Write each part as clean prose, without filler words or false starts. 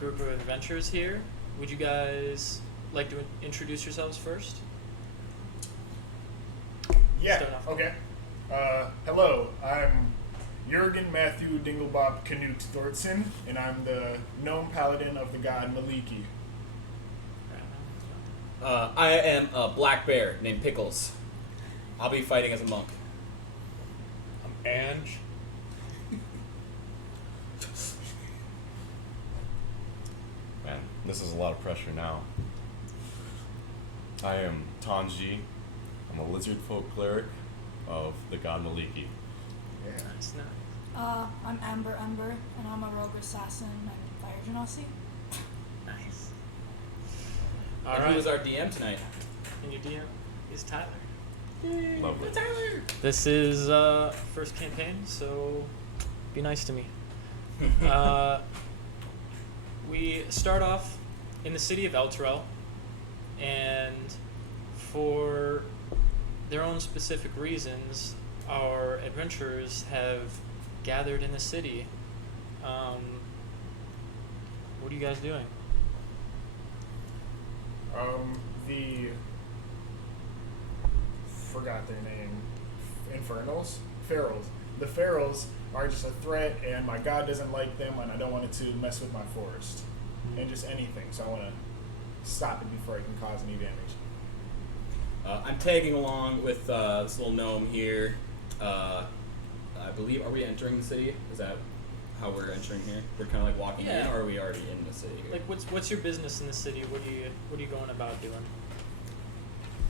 Group of adventurers here. Would you guys like to introduce yourselves first? Yeah, okay. Hello, I'm Jurgen Matthew Dinglebob Canute Thortson, and I'm the gnome paladin of the god Maliki. I am a black bear named Pickles. I'll be fighting as a monk. I'm Ange. Man, this is a lot of pressure now. I am Tanji. I'm a lizard folk cleric of the god Maliki. Yeah. Nice. I'm Amber, and I'm a rogue assassin and fire genasi. Nice. And who is our DM tonight? And your DM is Tyler. Lovely. Tyler! This is first campaign, so be nice to me. We start off in the city of Elturel, and for their own specific reasons, our adventurers have gathered in the city. What are you guys doing? Forgot their name. Infernals? Pharaohs. The Pharaohs are just a threat, and my god doesn't like them, and I don't want it to mess with my forest. And just anything, so I want to stop it before it can cause any damage. I'm tagging along with this little gnome here. I believe, are we entering the city? Is that how we're entering here? We're kind of like walking in, or are we already in the city here? Like, what's your business in the city? What are you going about doing?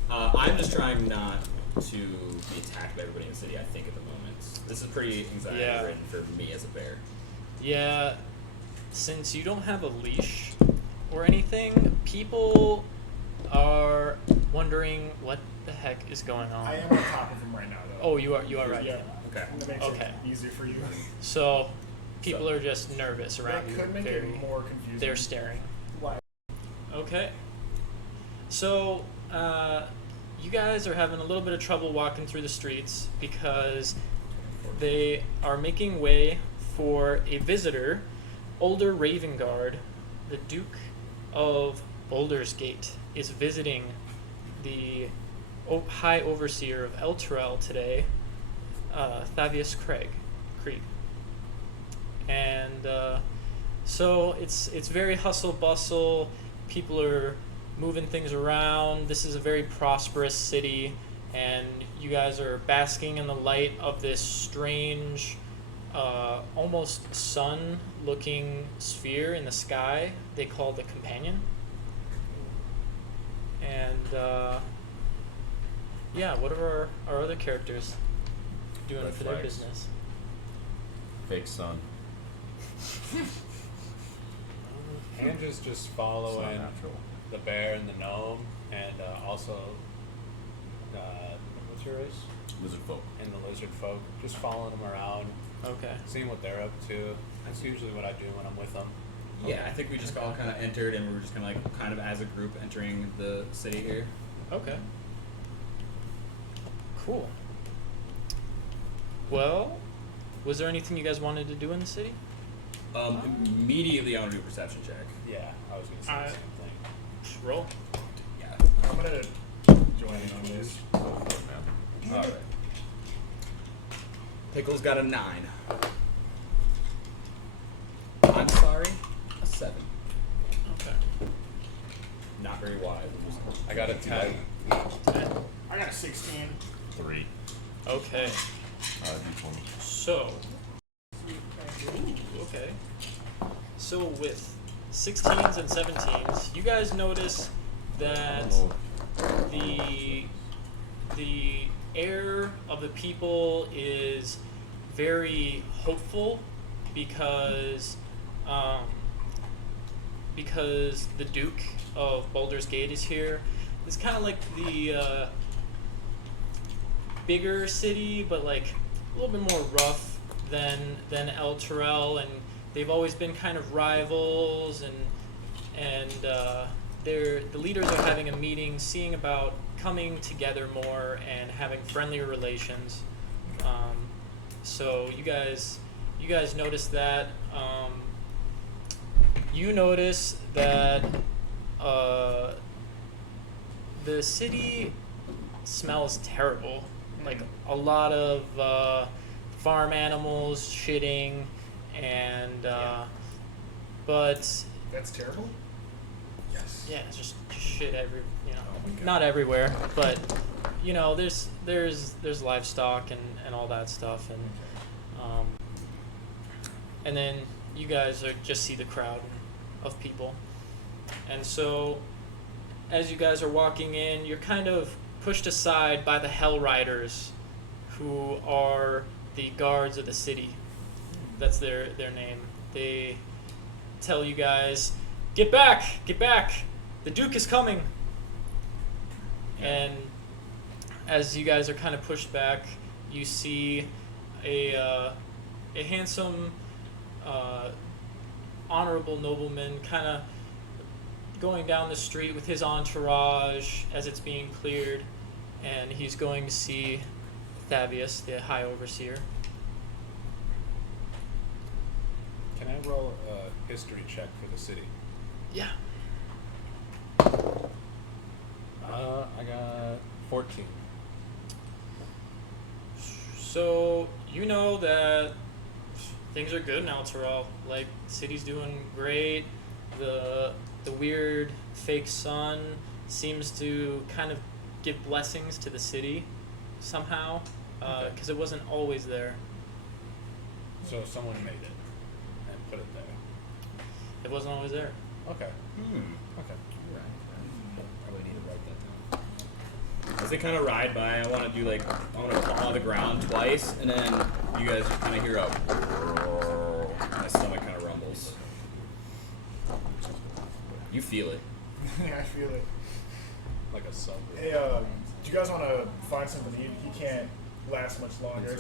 I'm just trying not to be attacked by everybody in the city, I think, at the moment. This is pretty anxiety-ridden for me as a bear. Yeah, since you don't have a leash or anything, people are wondering what the heck is going on. I am on top of them right now, though. Oh, you are right. Yeah. Okay. That makes Okay. it easier for you. So, people are just nervous around That you. could make it more confusing. They're staring. Why? Okay. So, you guys are having a little bit of trouble walking through the streets because they are making way for a visitor, older Raven Guard, the Duke of Boulder's Gate, is visiting the High Overseer of Elturel today, Thavius Krieg. And so it's very hustle bustle. People are moving things around. This is a very prosperous city, and you guys are basking in the light of this strange, almost sun-looking sphere in the sky they call the Companion. And what are our other characters doing Red for their flags. business? Fake sun. Ange is just It's not following natural. the bear and the gnome, and also what's your race? Lizard folk. And the lizard folk. Just following them around, Okay. seeing what they're up to. That's usually what I do when I'm with them. Yeah, I think we just all kind of entered, and we were just kind of as a group entering the city here. Okay. Cool. Well, was there anything you guys wanted to do in the city? Immediately I want to do a perception check. Yeah, I was going to say the same thing. Roll. Yeah. I'm gonna join in on this. Go for it, man. All right. Pickles got a 9. I'm sorry, a 7. Okay. Not very wise. I got a 10. 10. I got a 16. 3. Okay. D20. So. Ooh, okay. So with 16s and 17s, you guys notice that the air of the people is very hopeful because the Duke of Baldur's Gate is here. It's kind of like the bigger city, but like a little bit more rough than El Terrell, and they've always been kind of rivals, and the leaders are having a meeting, seeing about coming together more and having friendlier relations. So you guys notice that. You notice that the city smells terrible. Like a lot of farm animals shitting, and but That's terrible. Yes. yeah, it's just shit Oh my God. not everywhere, but there's livestock and all that stuff, and then you guys just see the crowd of people, and so as you guys are walking in, you're kind of pushed aside by the Hell Riders, who are the guards of the city. That's their name. They tell you guys, get back, the Duke is coming. And as you guys are kind of pushed back, you see a handsome, honorable nobleman kind of going down the street with his entourage as it's being cleared, and he's going to see Thavius, the High Overseer. Can I roll a history check for the city? Yeah. I got 14. So you know that things are good in Alterel. Like, the city's doing great. The weird fake sun seems to kind of give blessings to the city somehow, because it wasn't always there. So someone made it and put it there. It wasn't always there. Okay. Okay. Probably need to write that down. As they kind of ride by, I want to claw the ground twice, and then you guys just kind of hear my stomach kind of rumbles. You feel it. Yeah, I feel it. Like a sub. Hey, do you guys want to find something to eat? He can't last much longer.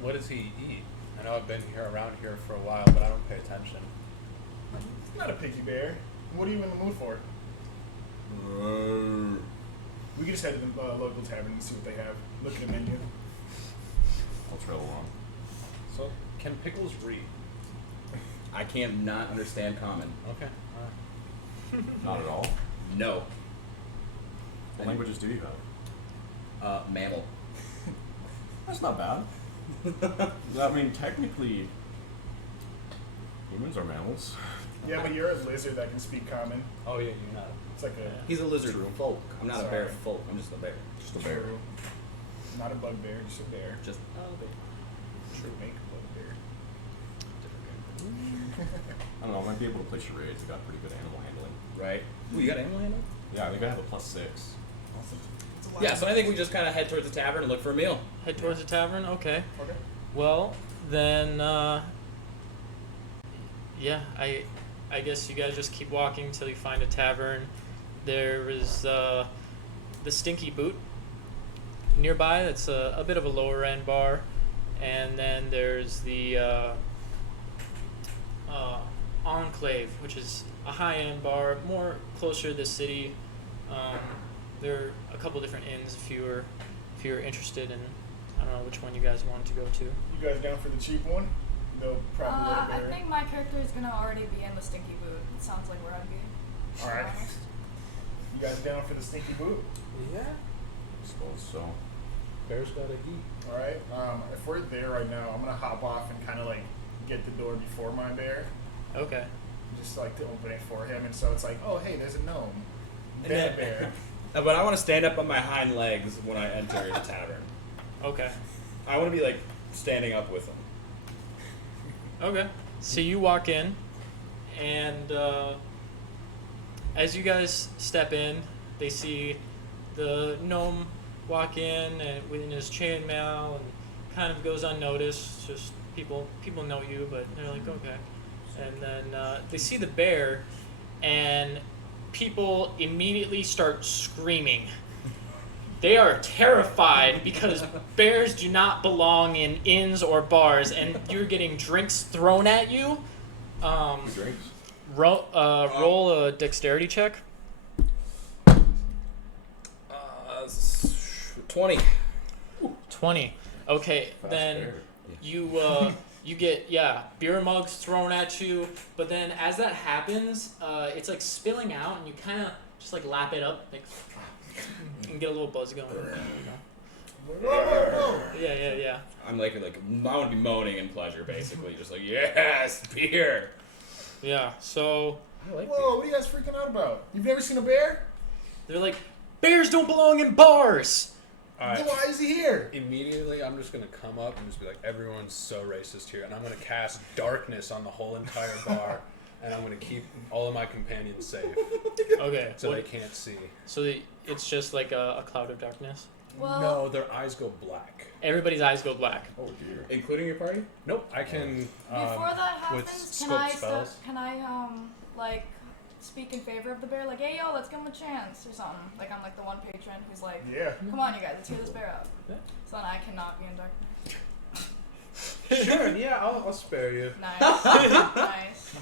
What does he eat? I know I've been around here for a while, but I don't pay attention. He's not a picky bear. What are you in the mood for? We can just head to the local tavern and see what they have. Look at the menu. I'll trail along. So, can pickles read? I can't not understand common. Okay. Not at all. No. What languages do you have? Mammal. That's not bad. I mean, technically, humans are mammals. Yeah, but you're a lizard that can speak common. Oh yeah, you're not. It's like a He's a lizard True. folk. I'm not a bear Sorry. folk. I'm just a bear. Just a bear. True. Not a bugbear, just a bear. Just a bear. True, make a bugbear. I don't know, I might be able to play charades. I got pretty good animal handling. Right? Ooh, you got animal handling? Yeah, I think I have a +6. Awesome. It's a lot. Yeah, so I think we just kind of head towards the tavern and look for a meal. Head towards the tavern? Okay. Okay. Well, then, yeah, I guess you guys just keep walking till you find a tavern. There is the Stinky Boot nearby. That's a bit of a lower end bar. And then there's the Enclave, which is a high end bar, more closer to the city. There are a couple different inns if you're interested in. I don't know which one you guys want to go to. You guys down for the cheap one? No problem with I bear. think my character is gonna already be in the Stinky Boot. It sounds like where I'd be. to be Alright. honest. You guys down for the stinky boot? Yeah. I suppose so. Bears gotta eat. Alright. If we're there right now, I'm gonna hop off and kind of like get the door before my bear. Okay. Just like to open it for him, and so it's like, oh hey, there's a gnome. And Then a then- bear. But I want to stand up on my hind legs when I enter the tavern. Okay. I want to be like standing up with them. Okay. So you walk in, and as you guys step in, they see the gnome walk in and in his chainmail and kind of goes unnoticed, just People know you, but they're like, okay. And then they see the bear, and people immediately start screaming. They are terrified because bears do not belong in inns or bars, and you're getting drinks thrown at you. Drinks. Roll a dexterity check. 20. 20. Okay, then bear. you get beer mugs thrown at you, but then as that happens, it's like spilling out, and you kind of just like lap it up, like, and get a little buzz going. Yeah. I'm like I want to be moaning in pleasure, basically, just like yes, beer. Yeah. So I like Whoa, what are you guys freaking out about? You've never seen a bear? they're like, bears don't belong in bars. Alright. Then why is he here? Immediately, I'm just gonna come up and just be like, everyone's so racist here, and I'm gonna cast darkness on the whole entire bar, and I'm gonna keep all of my companions safe Okay. so they can't see. So it's just like a cloud of darkness. Well, No, their eyes go black. Everybody's eyes go black. Oh dear. Including your party? Nope, I can. before that with happens, scope spells. can I like speak in favor of the bear? Like, hey yo, let's give him a chance or something. Like I'm like the one patron who's like, Yeah. come on you guys, let's hear this bear out. Yeah. So then I cannot be in darkness. Sure, yeah, I'll spare you. Nice. Nice.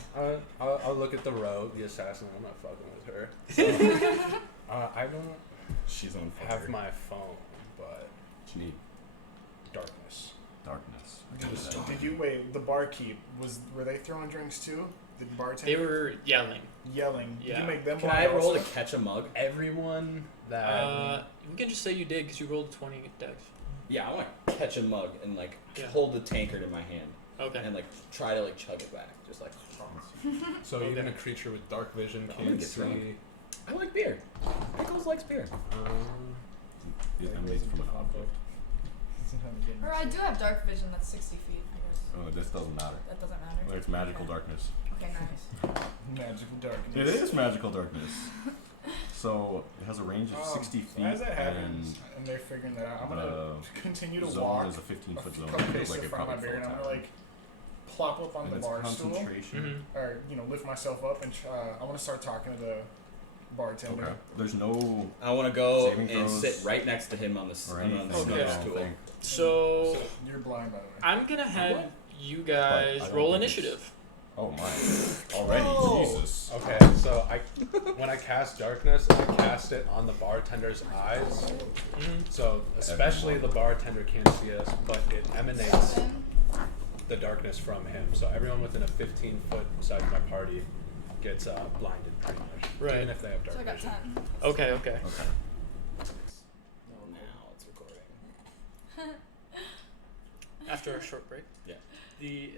I'll look at the rogue, the assassin. I'm not fucking with her. So, I don't She's on fire. have my phone, but She need darkness. darkness. Did you wait? The barkeep were they throwing drinks too? The bartender They were yelling. yelling. Did Yeah. you make them? Can blind I roll also? to catch a mug? Everyone that We can just say you did because you rolled 20 dex. Yeah, I want to catch a mug and like Yeah. hold the tankard in my hand Okay. and like try to like chug it back, just like. so Okay. even a creature with dark vision I'm gonna can't get see. drunk. I like beer. Pickles likes beer. Is emanates from an object. Or I do have dark vision that's 60 feet, I guess. Oh, this doesn't matter. That doesn't matter. It's magical Okay. darkness. Okay, nice. Magical darkness. It is magical darkness. So it has a range of 60 So feet, as that and happens, and they're figuring that out, I'm gonna continue to zone walk. is a 15-foot zone. Come It face feels like to it front of my probably bear, and I'm fell gonna down. like plop up on And the it's bar stool, concentration. or lift myself up, and I want to start talking to the bartender. Okay. There's no I want to go Saving and throws sit right next to him on the or on anything. the Okay. snug stool. Thing. So You're blind, by the way. I'm gonna have What? you But guys I don't roll think it's- initiative. Oh my! Already, Oh. Jesus. Okay, so when I cast darkness, I cast it on the bartender's eyes. So especially the bartender can't see us, but it emanates Seven. the darkness from him. So everyone within a 15-foot side of my party gets blinded pretty much, Right. even if they have dark So I got vision. 10. Okay. Okay. Now it's recording. After a short break. Yeah. The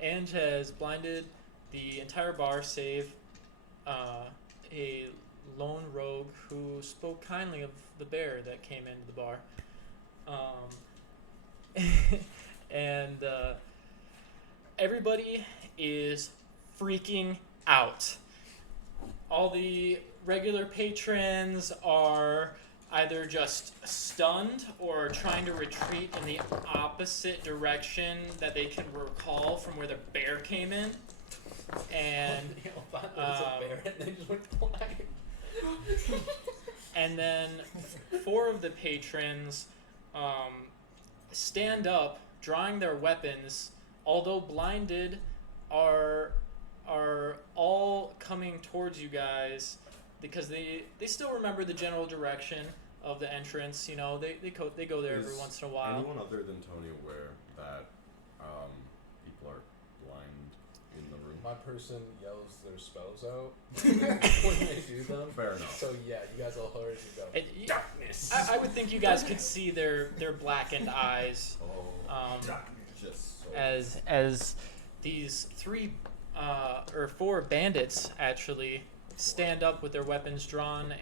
Ange has blinded the entire bar, save a lone rogue who spoke kindly of the bear that came into the bar, and everybody is freaking out. All the regular patrons are either just stunned or trying to retreat in the opposite direction that they can recall from where the bear came in. And and then 4 of the patrons stand up, drawing their weapons, although blinded, are all coming towards you guys because they still remember the general direction of the entrance. You know, they go there every Is once in a while. anyone other than Tony aware that people are blind in the room? My person yells their spells out when they do them. Fair enough. So yeah, you guys all heard as you go. And Darkness. I would think you guys could see their blackened eyes Just so as these 3 or 4 bandits actually stand up with their weapons drawn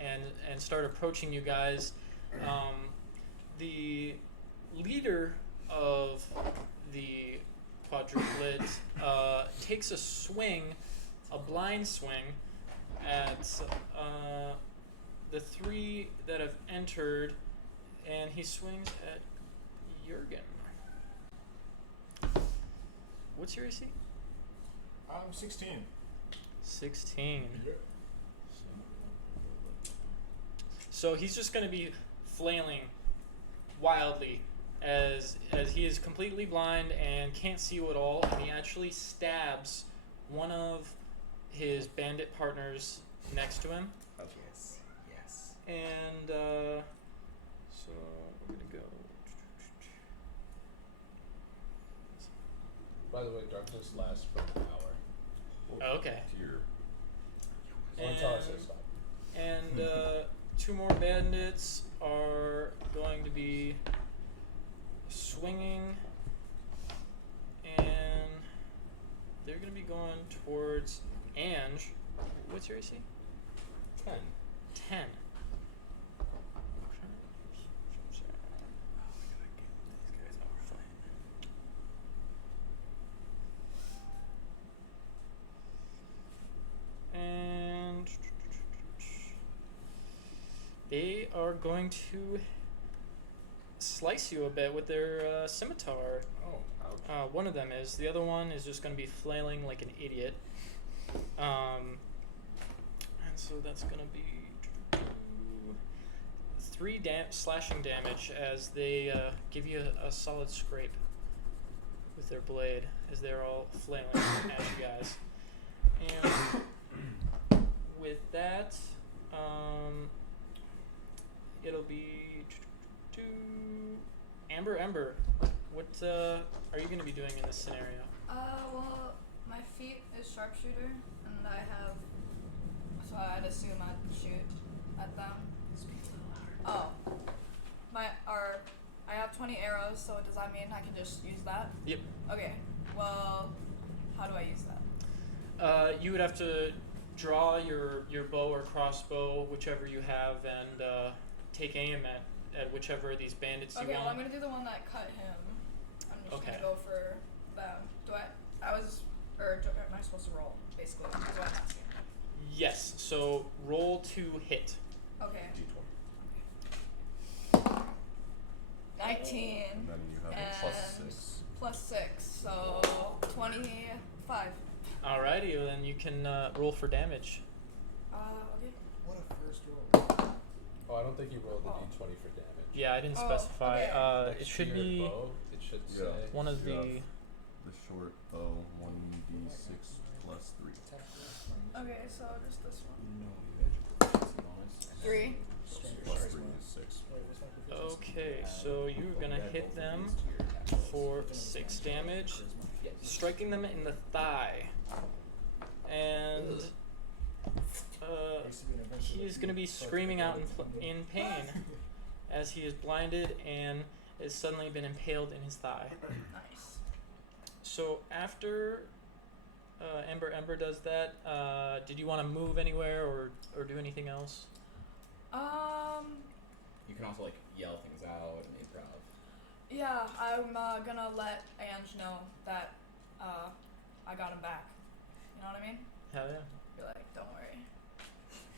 and start approaching you guys. The leader of the quadruplet takes a swing, a blind swing, at the 3 that have entered, and he swings at Jurgen. what's your AC? 16. 16. Yeah. So he's just going to be flailing wildly as he is completely blind and can't see you at all, and he actually stabs one of his bandit partners next to him. Yes. Yes. And so we're going to go. By the way, darkness lasts for an hour. Oh, okay. Here. Until I say stop. And 2 more bandits are going to be swinging, and they're going to be going towards Ange. What's your AC? 10. 10. And they are going to slice you a bit with their scimitar. Oh, ouch. One of them is. The other one is just going to be flailing like an idiot. And so that's going to be 3 slashing damage as they give you a solid scrape with their blade as they're all flailing at you guys. And with that, it'll be Ember. What are you going to be doing in this scenario? Well, my feat is sharpshooter, and so I'd assume I'd shoot at them. Oh, I have 20 arrows, so does that mean I can just use that? Yep. Okay, well, how do I use that? You would have to draw your bow or crossbow, whichever you have, and take aim at whichever of these bandits you Okay, want. well, I'm gonna do the one that cut him. I'm just Okay. gonna go for them. Am I supposed to roll, basically? That's what I'm asking. Yes, so roll to hit. Okay. D20. 19. And then you have a And plus 6. +6, so 25. Alrighty, well then you can roll for damage. Okay. What a first roll. Oh, I don't think you rolled the Oh. d20 for damage. Yeah, I didn't Oh, specify. okay. It Next should to your be bow, it should Yeah. say. one of You the. have the short bow, 1d6 plus 3. Okay, so just this one. No, you got your proficiency bonus. 3. Plus 3 is 6. Okay, so you're gonna hit them for 6 damage, striking them in the thigh, and he is gonna be screaming out in pain as he is blinded and has suddenly been impaled in his thigh. Nice. So after Ember does that, did you want to move anywhere or do anything else? You can also like yell things out and improv. Yeah, I'm gonna let Ange know that I got him back. You know what I mean? Hell yeah. Be like, don't worry.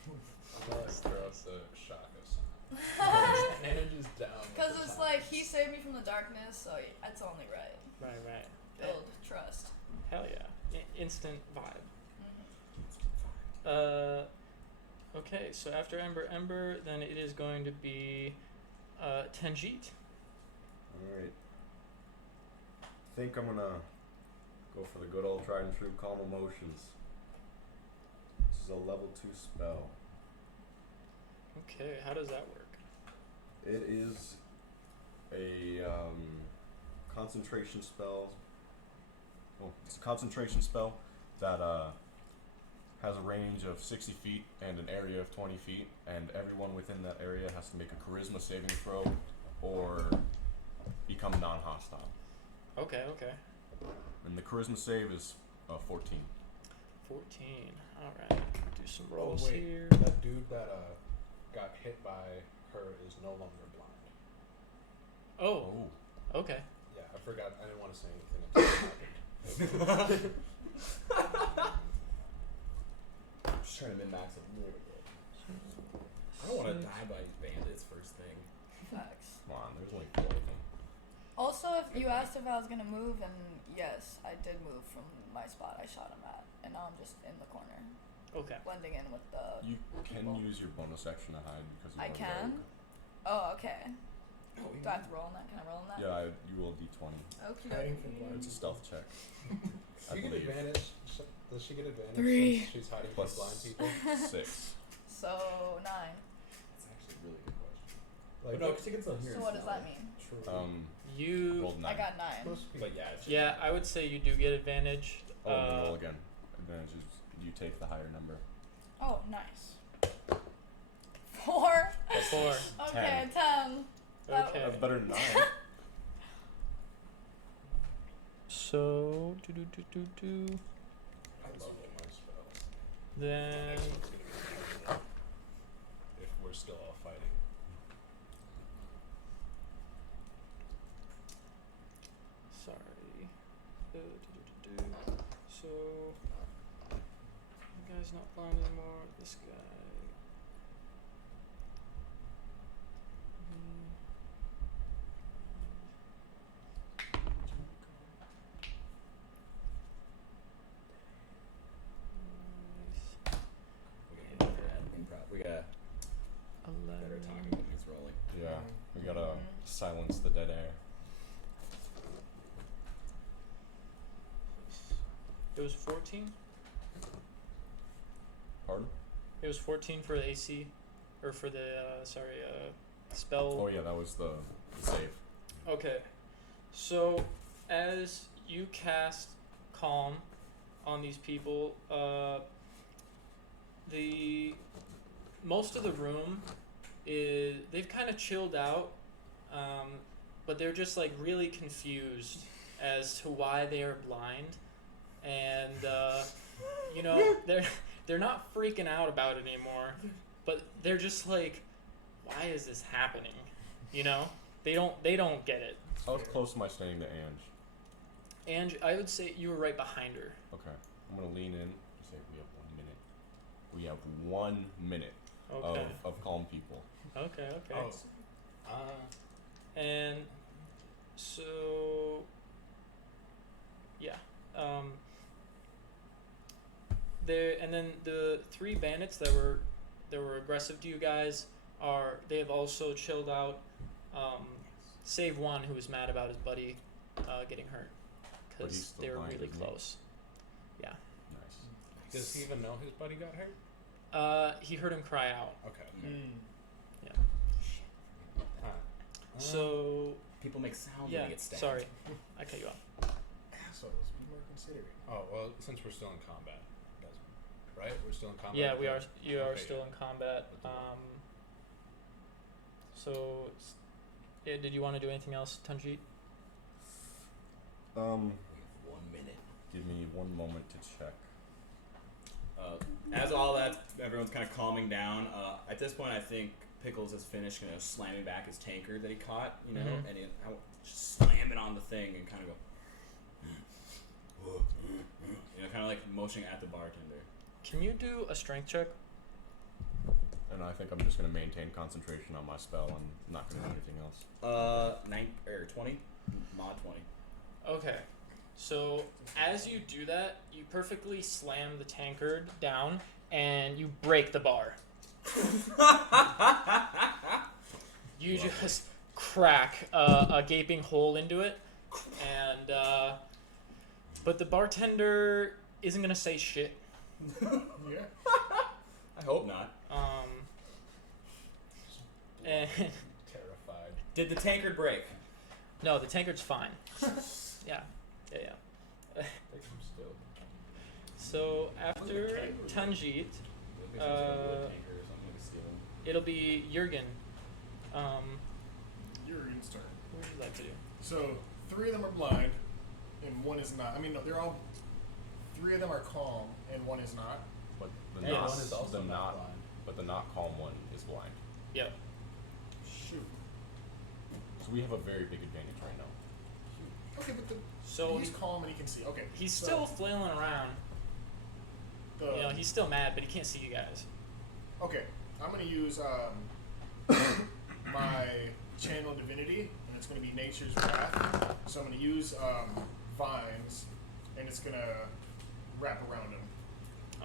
I'm gonna like throw up the shock of something. Energy's down. Because it's like, he saved me from the darkness, so it's only right. Right. Build trust. Hell yeah. Instant vibe. Mm-hmm. Okay, so after Ember, then it is going to be Tenjit. Alright. I think I'm gonna go for the good old tried and true calm emotions. This is a level 2 spell. Okay, how does that work? It is a concentration spell. Well, it's a concentration spell that has a range of 60 feet and an area of 20 feet, and everyone within that area has to make a charisma saving throw or become non-hostile. Okay. And the charisma save is 14. 14. Alright, do some rolls wait. here. That dude that got hit by her is no longer blind. Oh, okay. Yeah, I forgot. I didn't want to say anything until it happened. I'm just trying to min-max a little bit. I don't want to die by bandits first thing. Facts. Come on, there's only 4 of them. Also, Also, if you asked if I was gonna move, and yes, I did move from my spot I shot him at, and now I'm just in the corner, Okay. blending in with the. You can people. use your bonus action to hide because you I are can? rogue. Oh, okay. Oh, Do I have to roll on that? Can I roll on that? Yeah, you roll d20. Okay. Hiding from It's a blind. stealth check. I Does she get believe. advantage? Does she get advantage 3. since she's hiding Plus from blind people? 6. So 9. That's actually a really good question. Like, No, because she gets on here. So what does that mean? You. Rolled 9. I got 9. But yeah, it's Yeah, I would say you do get advantage. Oh, then roll again. Advantage is you take the higher number. Oh, nice. 4. Plus 4. six. Okay, 10. 10. That- Okay. That's better than 9. So I love all my spells. then. Next one's gonna be better. If we're still all fighting. Sorry. So you guy's not blind anymore. This guy. we gotta better 11. talking when he's rolling. Yeah, we gotta silence the dead air. It was 14. Pardon? It was 14 for the AC, or for the spell. Oh yeah, that was the save. Okay, so as you cast Calm on these people, the most of the room is they've kind of chilled out, but they're just like really confused as to why they are blind, and you know they're not freaking out about it anymore, but they're just like, why is this happening? You know, they don't get it. How close am I standing to Ange? And I would say you were right behind her. Okay, I'm gonna lean in. Just say we have 1 minute. We have 1 minute Okay. of calm people. Okay. Oh. And so, yeah. There and then the 3 bandits that were aggressive to you guys they have also chilled out. Save one who was mad about his buddy getting hurt But he's because still they were blind, really isn't he? close. Yeah. Nice. Does he even know his buddy got hurt? He heard him cry out. Okay. Yeah. Huh. So People make sound when yeah. they get stabbed. Sorry, I cut you off. Assholes, be more considerate. Oh well, since we're still in combat, right? We're still in combat. Yeah, with we are. them? You are Okay, still yeah. in combat. So, yeah, did you want to do anything else, Tanjit? We have 1 minute. Give me 1 moment to check. As all that, everyone's kind of calming down. At this point, I think Pickles is finished, slamming back his tankard that he caught, Mhm. and I will just slam it on the thing and kind of go, kind of like motioning at the bartender. Can you do a strength check? And I think I'm just gonna maintain concentration on my spell and not gonna do anything else. 20, mod 20. Okay. So as you do that, you perfectly slam the tankard down and you break the bar. You just crack a gaping hole into it, and but the bartender isn't gonna say shit. Yeah. I hope not. And Terrified. Did the tankard break? no, the tankard's fine. Yeah. Take some still. So after Tanjit, it'll be Jurgen. Jurgen's turn. What would you like to do? So 3 of them are blind, and 1 is not. I mean, no, they're all. 3 of them are calm, and 1 is not. But the Yes. not, One is also the not not, blind. but the not calm one is blind. Yep. Shoot. So we have a very big advantage right now. Okay, but So he's calm and he can see. Okay. he's so still flailing around. the, He's still mad, but he can't see you guys. Okay, I'm gonna use my channel divinity, and it's it's going to be Nature's Wrath. So I'm going to use vines, and it's going to wrap around him.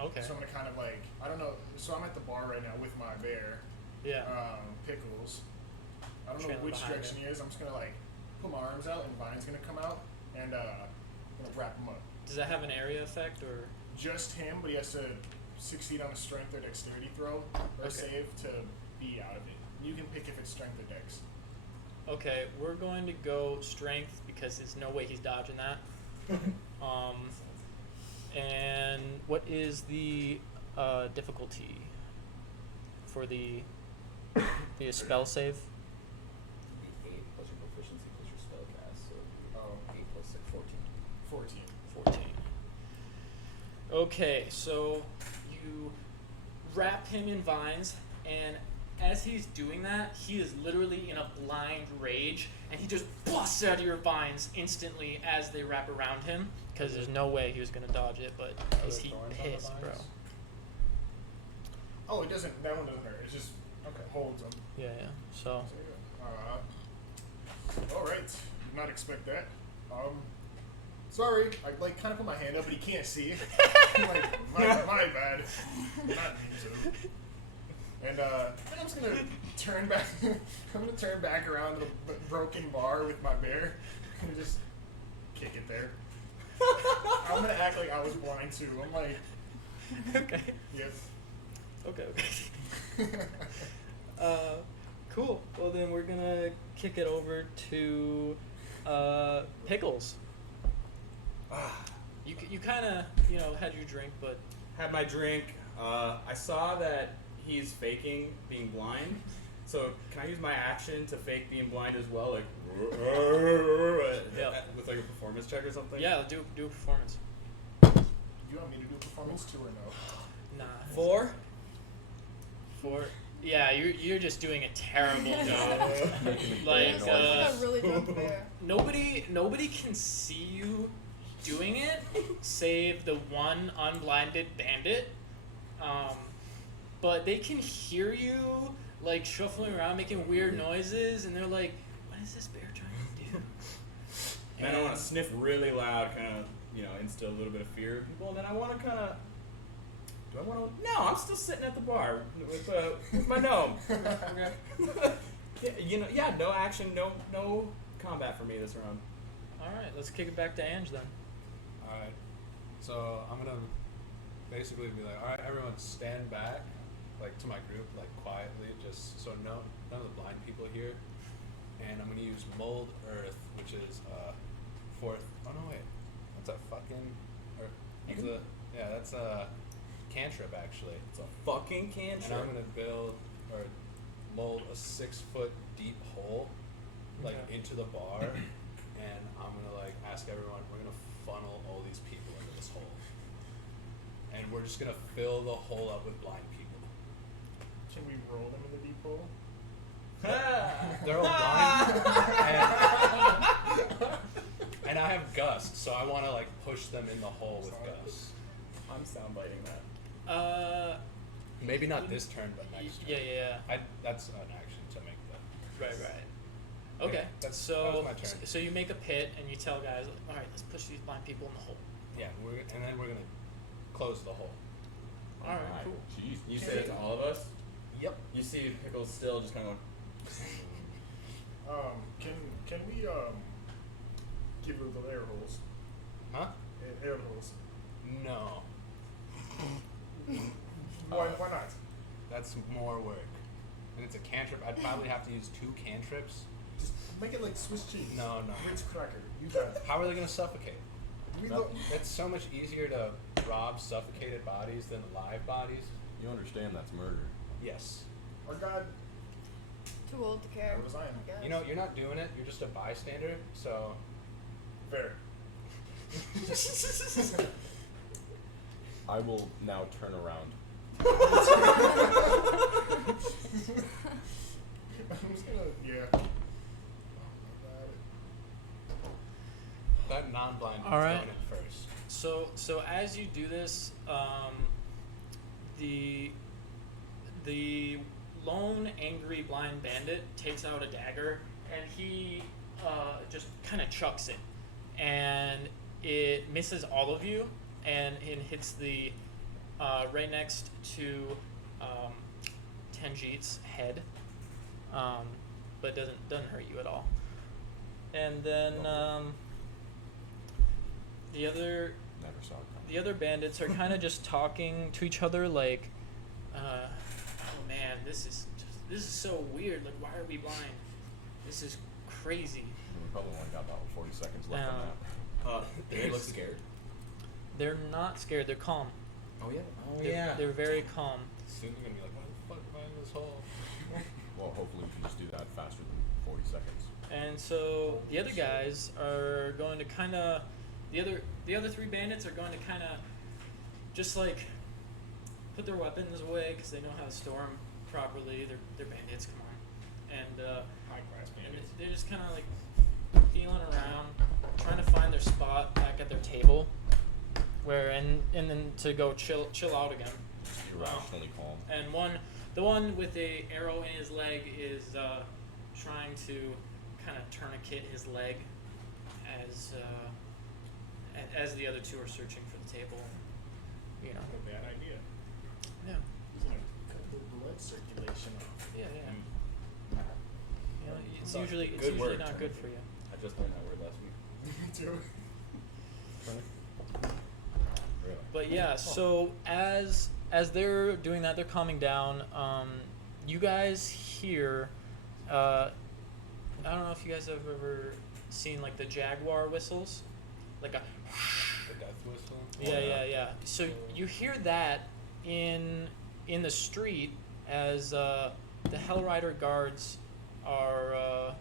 Okay. So I'm going to kind of like, I don't know. So I'm at the bar right now with my bear. Yeah. Pickles. I don't know Trailing which behind direction him. he is. I'm just going to like put my arms out, and Vine's going to come out, and I'm going to wrap him up. Does that have an area effect or? Just him, but he has to succeed on a strength or dexterity throw or Okay. save to be out of it. You can pick if it's strength or dex. Okay, we're going to go strength because there's no way he's dodging that. And what is the difficulty for the spell save? The 8 plus your proficiency plus your spell cast, so 8 plus 6, 14. 14. 14. Okay, so you wrap him in vines, and as he's doing that, he is literally in a blind rage, and he just busts out of your vines instantly as they wrap around him, because there's no way he was going to dodge it, but is he pissed, bro? Oh, it doesn't. That one doesn't hurt. It just holds him. Yeah, so... All right. Did not expect that. Sorry. I like kind of put my hand up, but he can't see. I'm like, my bad. Not mean to. And then I'm just gonna turn back. I'm gonna turn back around to the broken bar with my bear and just kick it there. I'm gonna act like I was blind too. I'm like, Okay. yes. Okay. Cool. Well, then we're gonna kick it over to Pickles. You kind of had your drink, but Had my drink. I saw that he's faking being blind. So can I use my action to fake being blind as well, like with like a performance check or something? yeah, do a performance. You want me to do a performance too or no? Nah. 4. 4. Yeah, you're just doing a terrible job. It Like was like a really drunk bear. nobody can see you doing it, save the one unblinded bandit. But they can hear you like shuffling around, making weird noises, and they're like, "What is this bear trying to do?" And then I want to sniff really loud, kind of, instill a little bit of fear in people. And then I want to kind of. Do I want to? No, I'm still sitting at the bar with my gnome. Yeah, no action, no combat for me this round. All right, let's kick it back to Ange then. Alright. So I'm gonna basically be like, alright, everyone stand back, like to my group, like quietly, just so none of the blind people here. And I'm gonna use mold earth, which is fourth. Oh no, wait, that's a fucking. That's a cantrip actually. It's a fucking cantrip. And I'm gonna build or mold a 6-foot deep hole, like Okay. into the bar, and I'm gonna like ask everyone. We're gonna funnel all these people into this hole, and we're just gonna fill the hole up with blind people. Can we roll them in the deep hole? They're all blind, and I have gust, so I want to like push them in the hole with gust. I'm soundbiting that. Maybe not this turn, but next turn. Yeah. That's an action to make that. Right. Okay, Yeah, that so was my turn. so you make a pit and you tell guys, all right, let's push these blind people in the hole. Yeah, and then we're gonna close the hole. All right, cool. Jeez. You say it to all of us? Yep. You see Pickles still just kind of. Can we give her the air holes? Huh? Air holes. No. Why not? That's more work. And it's a cantrip. I'd probably have to use 2 cantrips. Just make it like Swiss cheese. No. Ritz cracker. You got it. How are they gonna suffocate? We No. look. It's so much easier to rob suffocated bodies than live bodies. You understand that's murder. Yes. Our God. Too old to care. That was I am. I guess. You know, you're not doing it. You're just a bystander. So Fair. I will now turn around. I'm just gonna. Yeah. Oh my that non-blind All right. going in first. So as you do this, the lone angry blind bandit takes out a dagger and he just kind of chucks it, and it misses all of you, and it hits the right next to Tenjit's head, but doesn't hurt you at all. And then the other Never saw it coming. the other bandits are kind of just talking to each other like, oh man, this is so weird. Like, why are we blind? This is crazy. We probably only got about 40 seconds left on that. They look scared. They're not scared. They're calm. Oh yeah. Oh They're very calm. Soon you're gonna be like, why the fuck am I in this hole? Well, hopefully we can just do that faster than 40 seconds. And so the other guys are going to kind of, the other three bandits are going to kind of just like put their weapons away because they know how to store them properly. They're bandits, come on. And High class bandits. they're just kind of like feeling around, trying to find their spot back at their table, and then to go chill out again. Irrationally calm. And the one with the arrow in his leg is trying to kind of tourniquet his leg as the other two are searching for the table. You know. Not a bad idea. Yeah. It's gonna cut the blood circulation off. Yeah. You know, it's Good usually word, not good for you. I just learned that word last week. Me too. Really? But yeah, so as they're doing that, they're calming down. You guys hear. I don't know if you guys have ever seen like the jaguar whistles, like a. The death whistle. Yeah. So you hear that in the street as the Hellrider guards are.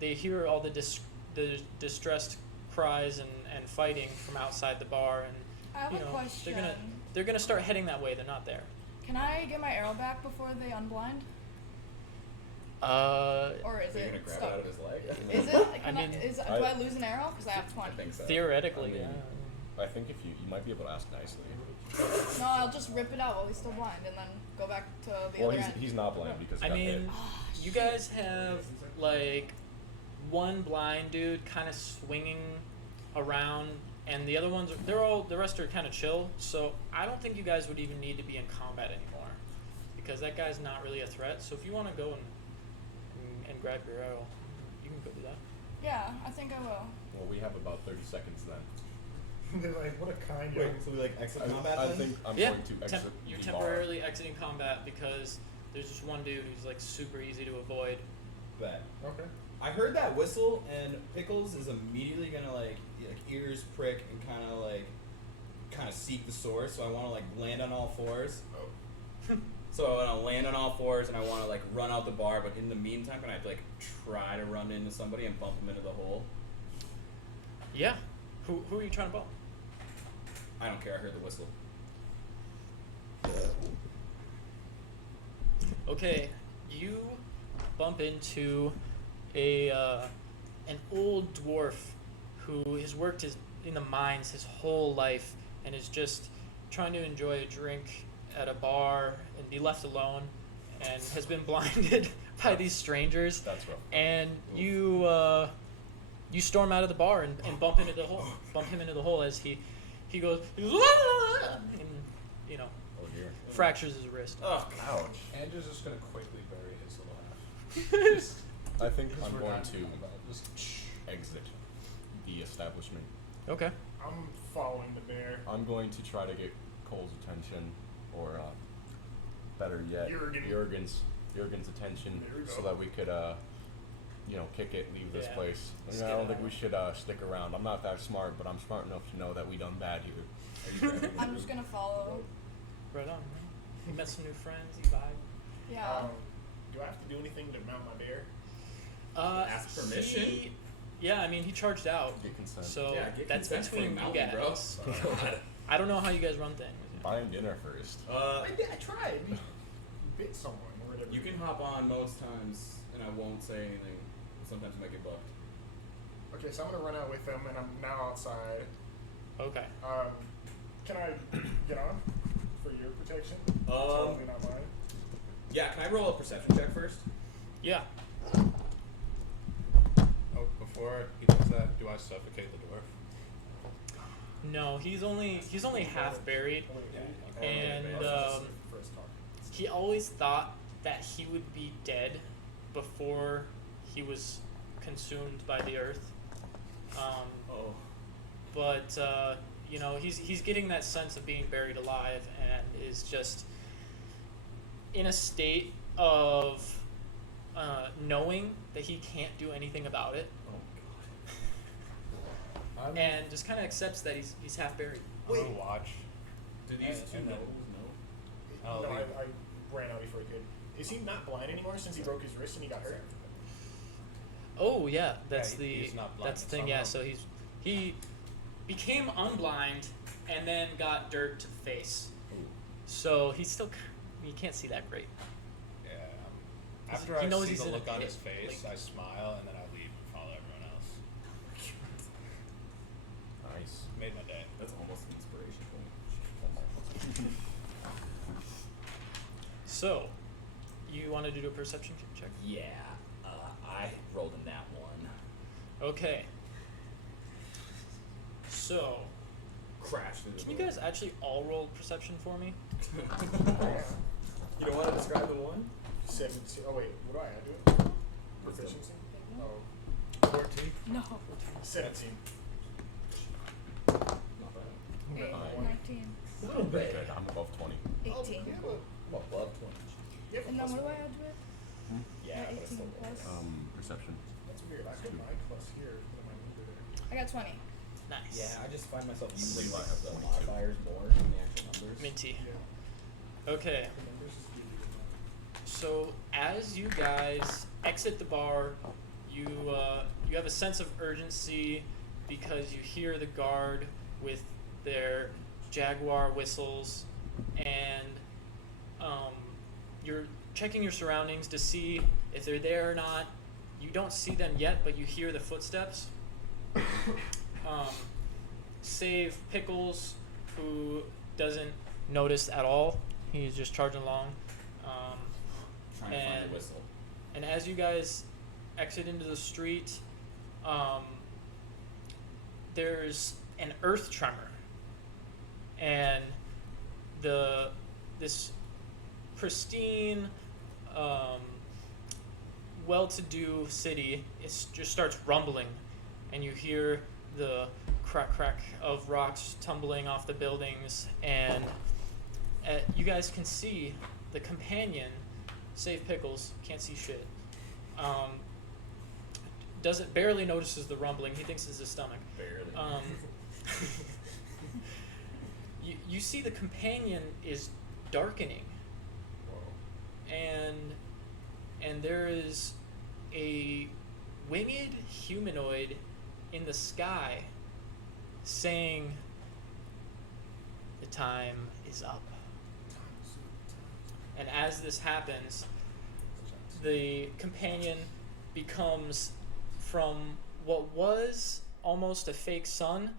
They hear all the distressed cries and fighting from outside the bar, and I have a question. they're gonna start heading that way. They're not there. Can I get my arrow back before they unblind? Or is They're it gonna grab stuck? it out of his leg. Is it? I mean, do I lose an arrow? Because I have 20. I think so. Theoretically, I mean, yeah. I think if you might be able to ask nicely. No, I'll just rip it out while he's still blind, and then go back to the Well, other end. he's not blind because he I got mean, hit. you guys have like one blind dude kind of swinging around, and the other ones the rest are kind of chill. So I don't think you guys would even need to be in combat anymore because that guy's not really a threat. So if you want to go and grab your arrow, you can go do that. Yeah, I think I will. Well, we have about 30 seconds then. They're like, what a kind Wait, young. so we like exit combat I then? think I'm Yeah, going to exit you're the temporarily exiting combat because there's just one dude who's like super easy to avoid. Bet. Okay. I heard that whistle, and Pickles is immediately gonna like ears prick and kind of seek the source. So I want to like land on all fours. Oh. So I want to land on all fours, and I want to like run out the bar. But in the meantime, can I like try to run into somebody and bump them into the hole? Yeah. Who are you trying to bump? I don't care. I heard the whistle. Okay, you bump into an old dwarf who has worked in the mines his whole life and is just trying to enjoy a drink at a bar and be left alone, and has been blinded by these strangers. That's rough. And you storm out of the bar and bump him into the hole as he goes and Oh dear. fractures his wrist. Oh, Ouch. Andrew's just gonna quickly bury his little half. I think Because I'm we're going not to talking about just exit the establishment. Okay. I'm following the bear. I'm going to try to get Cole's attention, or better yet, Jurgen. Jurgen's attention, There we so go. that we could, kick it, leave this Yeah. place. I Just get don't think out. we should stick around. I'm not that smart, but I'm smart enough to know that we done bad here. Are you grabbing I'm the just root? gonna follow. Right on, man. You met some new friends, you vibe. Yeah. Do I have to do anything to mount my bear? Ask permission? Yeah, I mean, he charged out. Get consent. So Yeah, get that's consent between from you Mountain, bro. guys. I don't know how you guys run things. Buy him dinner first. I tried. You bit someone or whatever. You can hop on most times, and I won't say anything. Sometimes you might get bucked. Okay, so I'm gonna run out with them, and I'm now outside. Okay. Can I get on for your protection? Totally not mine. Yeah, can I roll a perception check first? Yeah. before he does that, do I suffocate the dwarf? No, he's only half buried, and he always thought that he would be dead before he was consumed by the earth. But you know, he's getting that sense of being buried alive, and is just in a state of knowing that he can't do anything about it, and just kind of accepts that he's half buried. I'm gonna watch. Do these two and then- nobles know? I'll No, leave. I ran out before he could. Is he not blind anymore since he broke his wrist and he got hurt? Oh yeah, that's he's not blind, that's the it's thing. on Yeah, him. so he became unblind and then got dirt to the face. So he's still you can't see that great. Yeah. He's- After he I knows see he's the in a look on pit, his face, like- I smile and then I leave and follow everyone else. Nice. Made my day. That's almost an inspiration point. So, you wanted to do a perception check? Yeah, I rolled a nat 1. Okay. So, Crash through the can you door. guys actually all roll perception for me? You don't want to describe the one? 17. Oh wait, what do I add to it? Proficiency. Oh, 14. No. 17. Not bad. Eight, Fine. 19, A little bit. Good. I'm above 20. 18. Well, above 20. You have a And then plus what do I one. add to it? Yeah, but it's 18 still plus. Perception. That's weird. I put my plus here. Put my number there. I got 20. Nice. Yeah, I just find myself So using you might have the that. modifiers more than the actual numbers. Minty. Yeah. Okay. The numbers is really good. So as you guys exit the bar, you have a sense of urgency because you hear the guard with their jaguar whistles, and you're checking your surroundings to see if they're there or not. You don't see them yet, but you hear the footsteps. Save Pickles, who doesn't notice at all. He's just charging along. Trying to find and- the whistle. And as you guys exit into the street, there's an earth tremor, and this pristine, well-to-do city just starts rumbling, and you hear the crack of rocks tumbling off the buildings, and you guys can see the companion, save Pickles, can't see shit. Barely notices the rumbling. He thinks it's his stomach. Barely. You see the companion is darkening, Whoa. and there is a winged humanoid in the sky saying, "The time is up." And as this happens, the companion becomes from what was almost a fake sun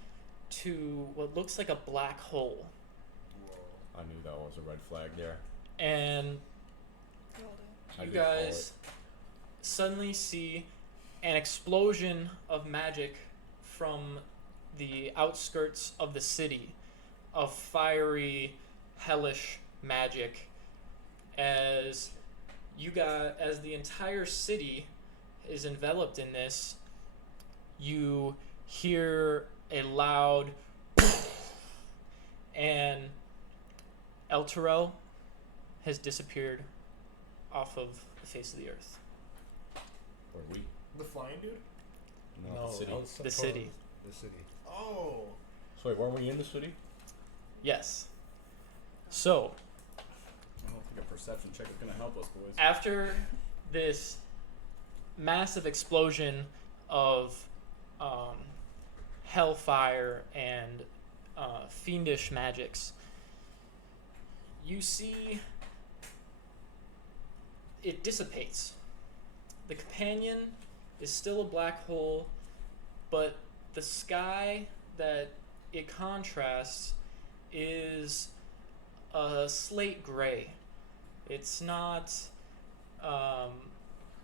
to what looks like a black hole. I knew that was a red flag there. And Rolled it. I you did call guys suddenly see an explosion of magic from the outskirts of the city, of fiery, hellish magic, as the entire city is enveloped in this. You hear a loud and El Terrell has disappeared off of the face of the earth. Were we? The flying dude? No, the city. I was The city. The city. Oh. So wait, weren't we in the city? Yes. So, I don't think a perception check is going to help us, boys. after this massive explosion of hellfire and fiendish magics, you see it dissipates. The companion is still a black hole, but the sky that it contrasts is a slate gray. It's not,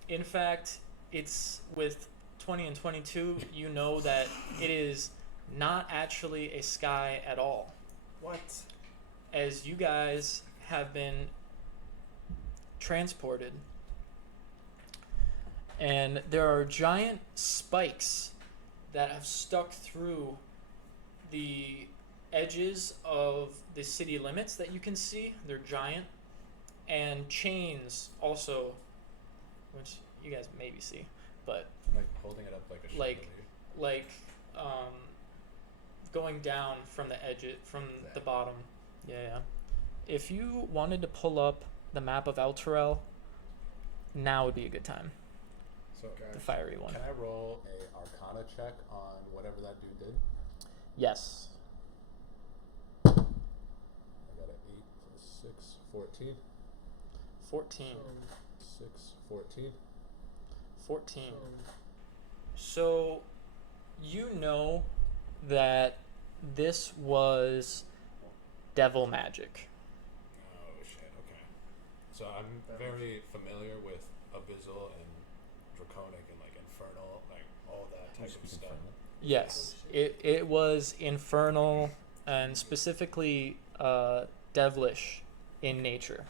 in fact, it's with 20 and 22, you know that it is not actually a sky at all, What? as you guys have been transported, and there are giant spikes that have stuck through the edges of the city limits that you can see. They're giant, and chains also, which you guys maybe see, but Like holding it up like a Like- chandelier. like going down from the edge, from the bottom. Yeah. If you wanted to pull up the map of Elturel, now would be a good time. So The fiery one. can I roll a Arcana check on whatever that dude did? Yes. I got an 8 plus 6, 14. 14. 6, 14. 14. So, you know that this was devil magic. Oh shit, okay. So I'm very familiar with Abyssal and Draconic and like Infernal, like all that type of stuff. Yes, it was infernal and specifically devilish in nature.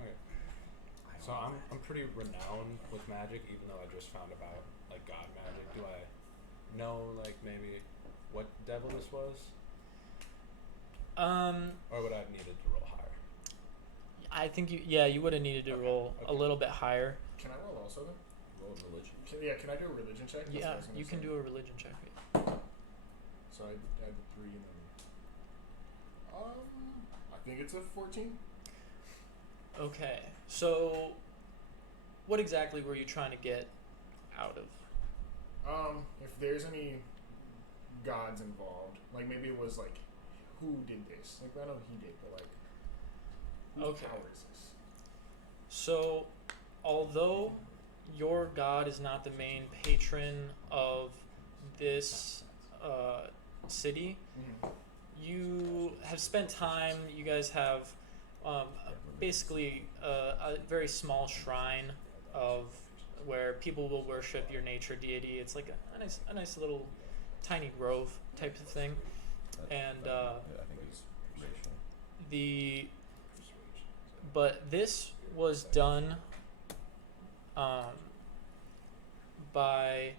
Okay. So I'm pretty renowned with magic, even though I just found about like god magic. Do I know like maybe what devil this was? Or would I have needed to roll higher? I think you would have needed to Okay, roll a okay. little bit higher. Can I roll also then? Roll religion. Can I do a religion check? That's what I Yeah, was gonna you can say. do a religion check. So I add 3 and then. I think it's a 14. Okay, so what exactly were you trying to get out of? If there's any gods involved, like maybe it was like, who did this? Like I know he did, but like, whose Okay. power is this? So, although your god is not the main patron of this city, you have spent time. You guys have basically a very small shrine of where people will worship your nature deity. It's like a nice little tiny grove type of thing, and I think it's racial. but this was done by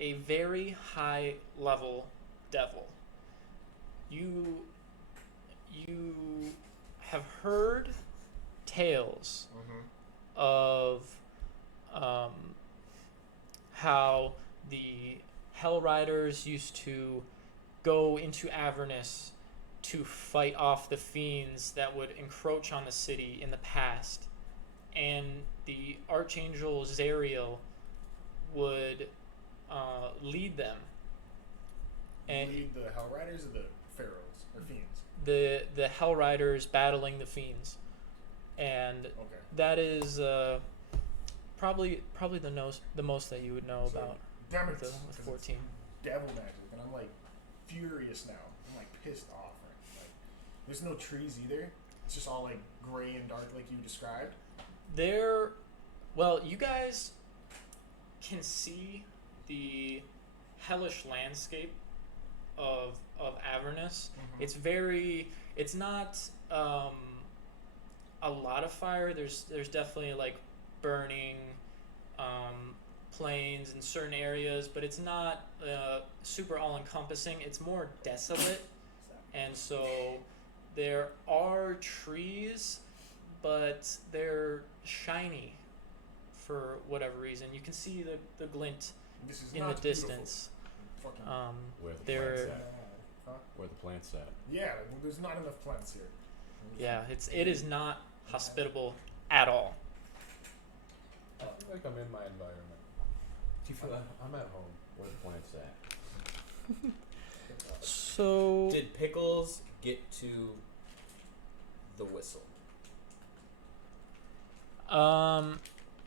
a very high level devil. You have heard tales of how the Hell Riders used to go into Avernus to fight off the fiends that would encroach on the city in the past, and the Archangel Zariel would lead them. And Lead the Hell Riders or the Pharaohs or fiends? the Hell Riders battling the fiends, and Okay. that is probably the most that you would know So, about Damn it! with 'cause it's 14. devil magic, and I'm like furious now. I'm like pissed off. Right? Like, there's no trees either. It's just all like gray and dark, like you described. Well, you guys can see the hellish landscape of Avernus. It's not a lot of fire. There's definitely like burning plains in certain areas, but it's not super all encompassing. It's more desolate, and so there are trees, but they're shiny for whatever reason. You can see the glint This is in not the beautiful. distance. Fucking Where the They're plants bad. at? Huh? Where the plants at? Yeah, like, there's not enough plants here. yeah, it is not hospitable at all. I feel like I'm in my environment. I'm at home. Where the plants at? So Did Pickles get to the whistle?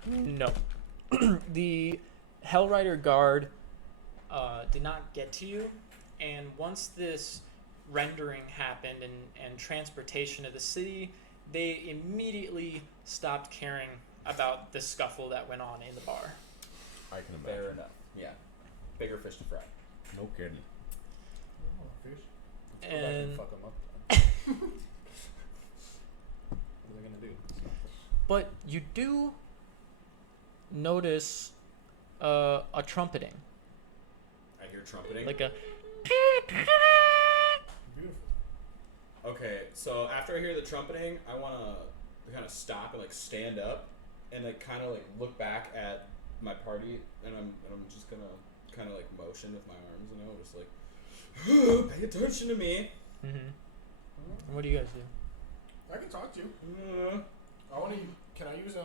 no. The Hellrider Guard did not get to you, and once this rendering happened and transportation of the city, they immediately stopped caring about the scuffle that went on in the bar. I can Fair imagine. enough. Yeah. Bigger fish to fry. No kidding. Oh, fish. Let's go back and And fuck them up then. What are they gonna do? but you do notice a trumpeting, I hear trumpeting. like a. Beautiful. Okay, so after I hear the trumpeting, I want to kind of stop and like stand up and like kind of like look back at my party, and I'm just gonna kind of like motion with my arms, you know, just like pay attention to me. Mm-hmm. What do you guys do? I can talk to you. Uh, I want to. Can I use I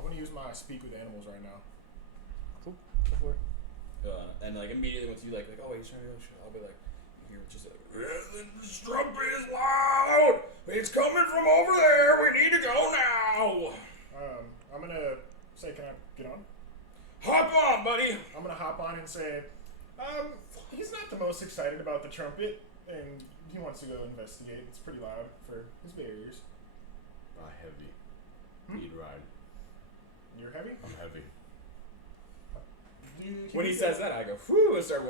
want to use my speak with animals right now. Cool. Go for it. and like immediately once you like oh he's trying to go, I'll be like you're just like this trumpet is loud. It's coming from over there. We need to go now. I'm gonna say, can I get on? Hop on, buddy. I'm gonna hop on and say, he's not the most excited about the trumpet, and he wants to go investigate. It's pretty loud for his barriers. Heavy. Hmm? Lead ride. You're heavy? I'm heavy. When he says that, I go whoo and start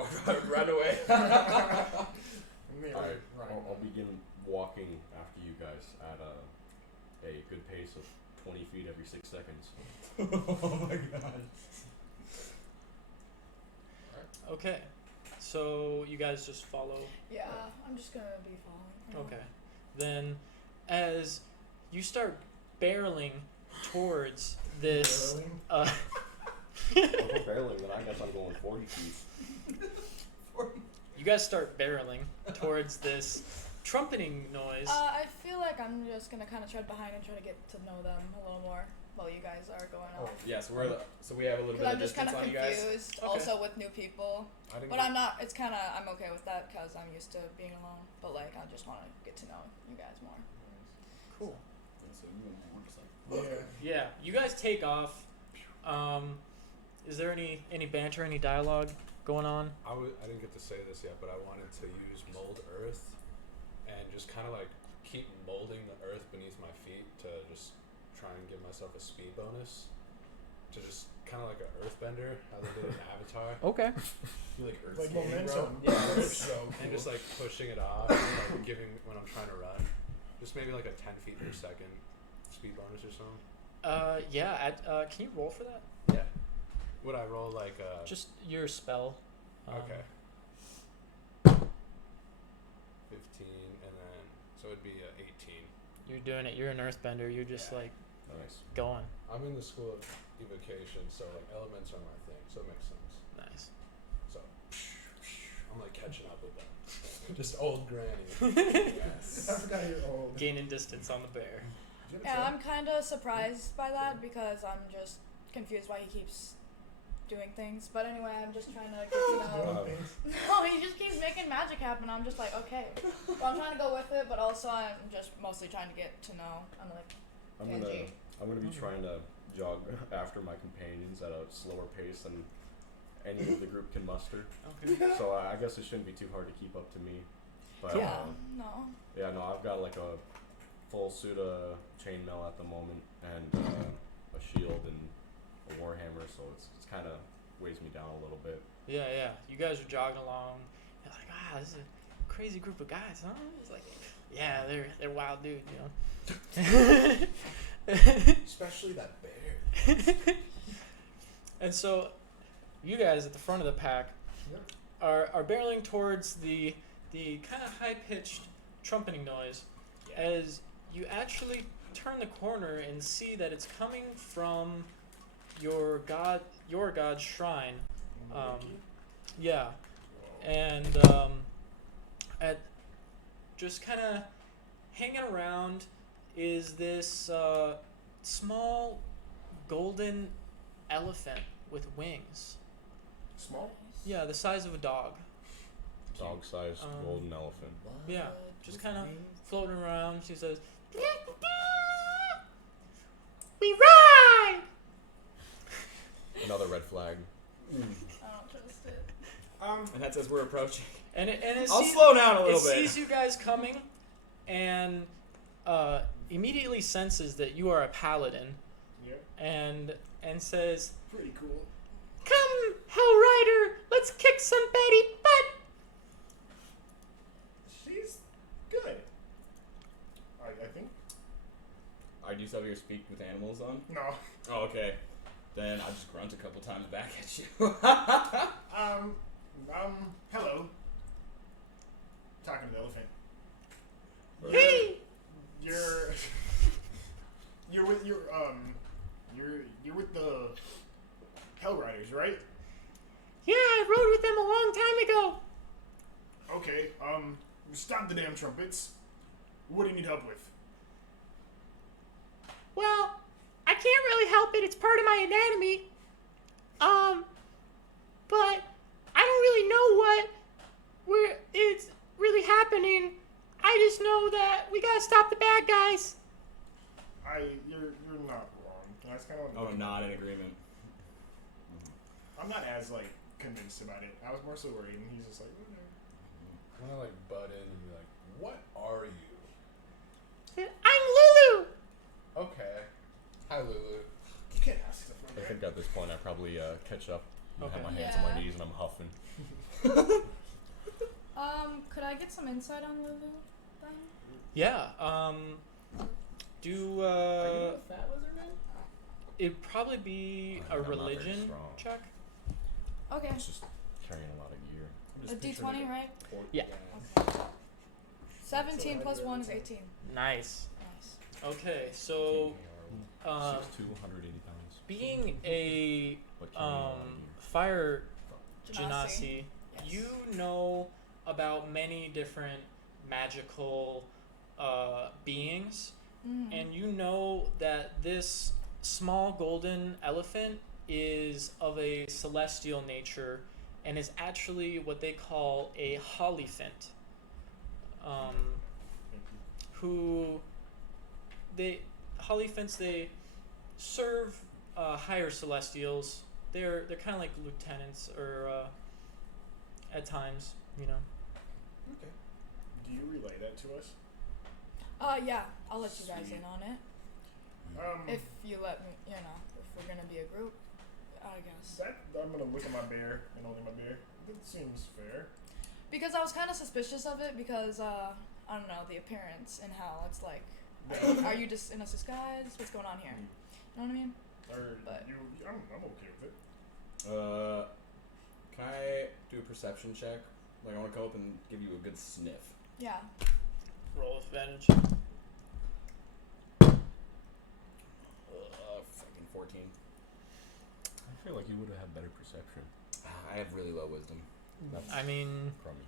run away. Alright, I'll begin walking after you guys at a good pace of 20 feet every 6 seconds. Oh my god. Okay. So you guys just follow. Yeah, I'm just gonna be following. Okay. Then, as you start barreling towards this, Barreling? If I'm barreling, then I guess I'm going 40 feet. you guys start barreling towards this trumpeting noise. I feel like I'm just gonna kind of tread behind and try to get to know them a little more while you guys are going off. Yeah, so we have a little bit Because of I'm just distance kind of on you guys. confused, Okay. also with new people. I didn't But get- I'm not. It's kind of. I'm okay with that because I'm used to being alone. But like, I just want to get to know you guys more. Cool. So you and I work something. Yeah. Yeah, you guys take off. Is there any banter, any dialogue going on? I didn't get to say this yet, but I wanted to use mold earth and just kind of like keep molding the earth beneath my feet to just try and give myself a speed bonus. To just kind of like an earthbender, how they did in Avatar. Okay. You like earth Like skating, momentum. bro? Yeah, it's so cool. And just like pushing it off, and, like giving when I'm trying to run. Just maybe like a 10 feet per second speed bonus or something. Yeah. Can you roll for that? Yeah. Would I roll like Just your spell. okay. 15 and then so it'd be 18. You're doing it. You're an earthbender. You're just Yeah. like Nice. going. I'm in the school of evocation, so like elements are my thing, so it makes sense. Nice. So I'm like catching up with them. Just old granny. Yes. I forgot you're old. Gaining distance on the bear. Did you have a Yeah, trail? I'm kind of surprised by that because I'm just confused why he keeps doing things. But anyway, I'm just trying to get to know. No, he just keeps making magic happen. I'm just like, okay. Well, I'm trying to go with it, but also I'm just mostly trying to get to know. I'm like, I'm gonna be trying to jog after my companions at a slower pace than any of the group can muster. Okay. So I guess it shouldn't be too hard to keep up to me. But yeah, no. yeah, no, I've got like a full suit of chainmail at the moment, and a shield and a warhammer, so it's kind of weighs me down a little bit. Yeah, yeah. You guys are jogging along. You're like, this is a crazy group of guys, huh? It's like, yeah, they're wild dudes, you know. Especially that bear. And so, you guys at the front of the pack are barreling towards the kind of high pitched trumpeting noise, as you actually turn the corner and see that it's coming from your god's shrine. Yeah, and at just kind of hanging around is this small golden elephant with wings. Small? Yeah, the size of a dog. Dog-sized golden elephant. Yeah, just kind of floating around. She says, "We ride." Another red flag. I don't trust it. And that's as we're approaching. And it I'll slow down a it little bit. sees you guys coming, and immediately senses that you are a paladin, Yeah. and says, Pretty cool. "Come, Hell Rider, let's kick some Betty butt." She's good. I think. Do you still have your speak with animals on? No. Oh, okay. Then I'll just grunt a couple times back at you. Hello. Talking to the elephant. Hey! You're with the Hell Riders, right? Yeah, I rode with them a long time ago. Okay, stop the damn trumpets. What do you need help with? Well, I can't really help it. It's part of my anatomy. But I don't really know where it's really happening. I just know that we gotta stop the bad guys. You're not wrong. That's kind of. Oh, I'm not in agreement. I'm not as convinced about it. I was more so worried, and he's just like, I'm gonna butt in and be like, "What are you?" I'm Lulu. Okay. Hi, Lulu. you can't ask stuff I like think that. at this point I probably catch up and Okay. have my hands on my Yeah. knees and I'm huffing. Could I get some insight on Lulu then? Yeah. Do Are you a fat lizard man? it'd probably be I a think I'm not very religion strong. check. Okay. It's just carrying a lot of gear. A D20, right? Yeah. Okay. 17 plus 1 is 18. Nice. Nice. Okay, so 6'2", 180 pounds. being a But carrying a lot of gear. fire Genasi. genasi, Yes. you know about many different magical beings, Mhm. and you know that this small golden elephant is of a celestial nature and is actually what they call a hollyphant. Who hollyphants, they serve higher celestials. They're kind of like lieutenants or at times, you know. Okay. Do you relay that to us? Yeah, I'll let you guys Sweet. in on it. If you let me, if we're gonna be a group, I guess. I'm gonna look at my bear and holding my bear. That seems fair. Because I was kind of suspicious of it because, I don't know, the appearance and how it's like, are you just in a disguise? What's going on here? You know what I mean? But- I'm okay with it. Can I do a perception check? I want to come up and give you a good sniff. Yeah. Roll with advantage. Fucking 14. I feel like you would have had better perception. I have really low wisdom. That's I mean, crummy.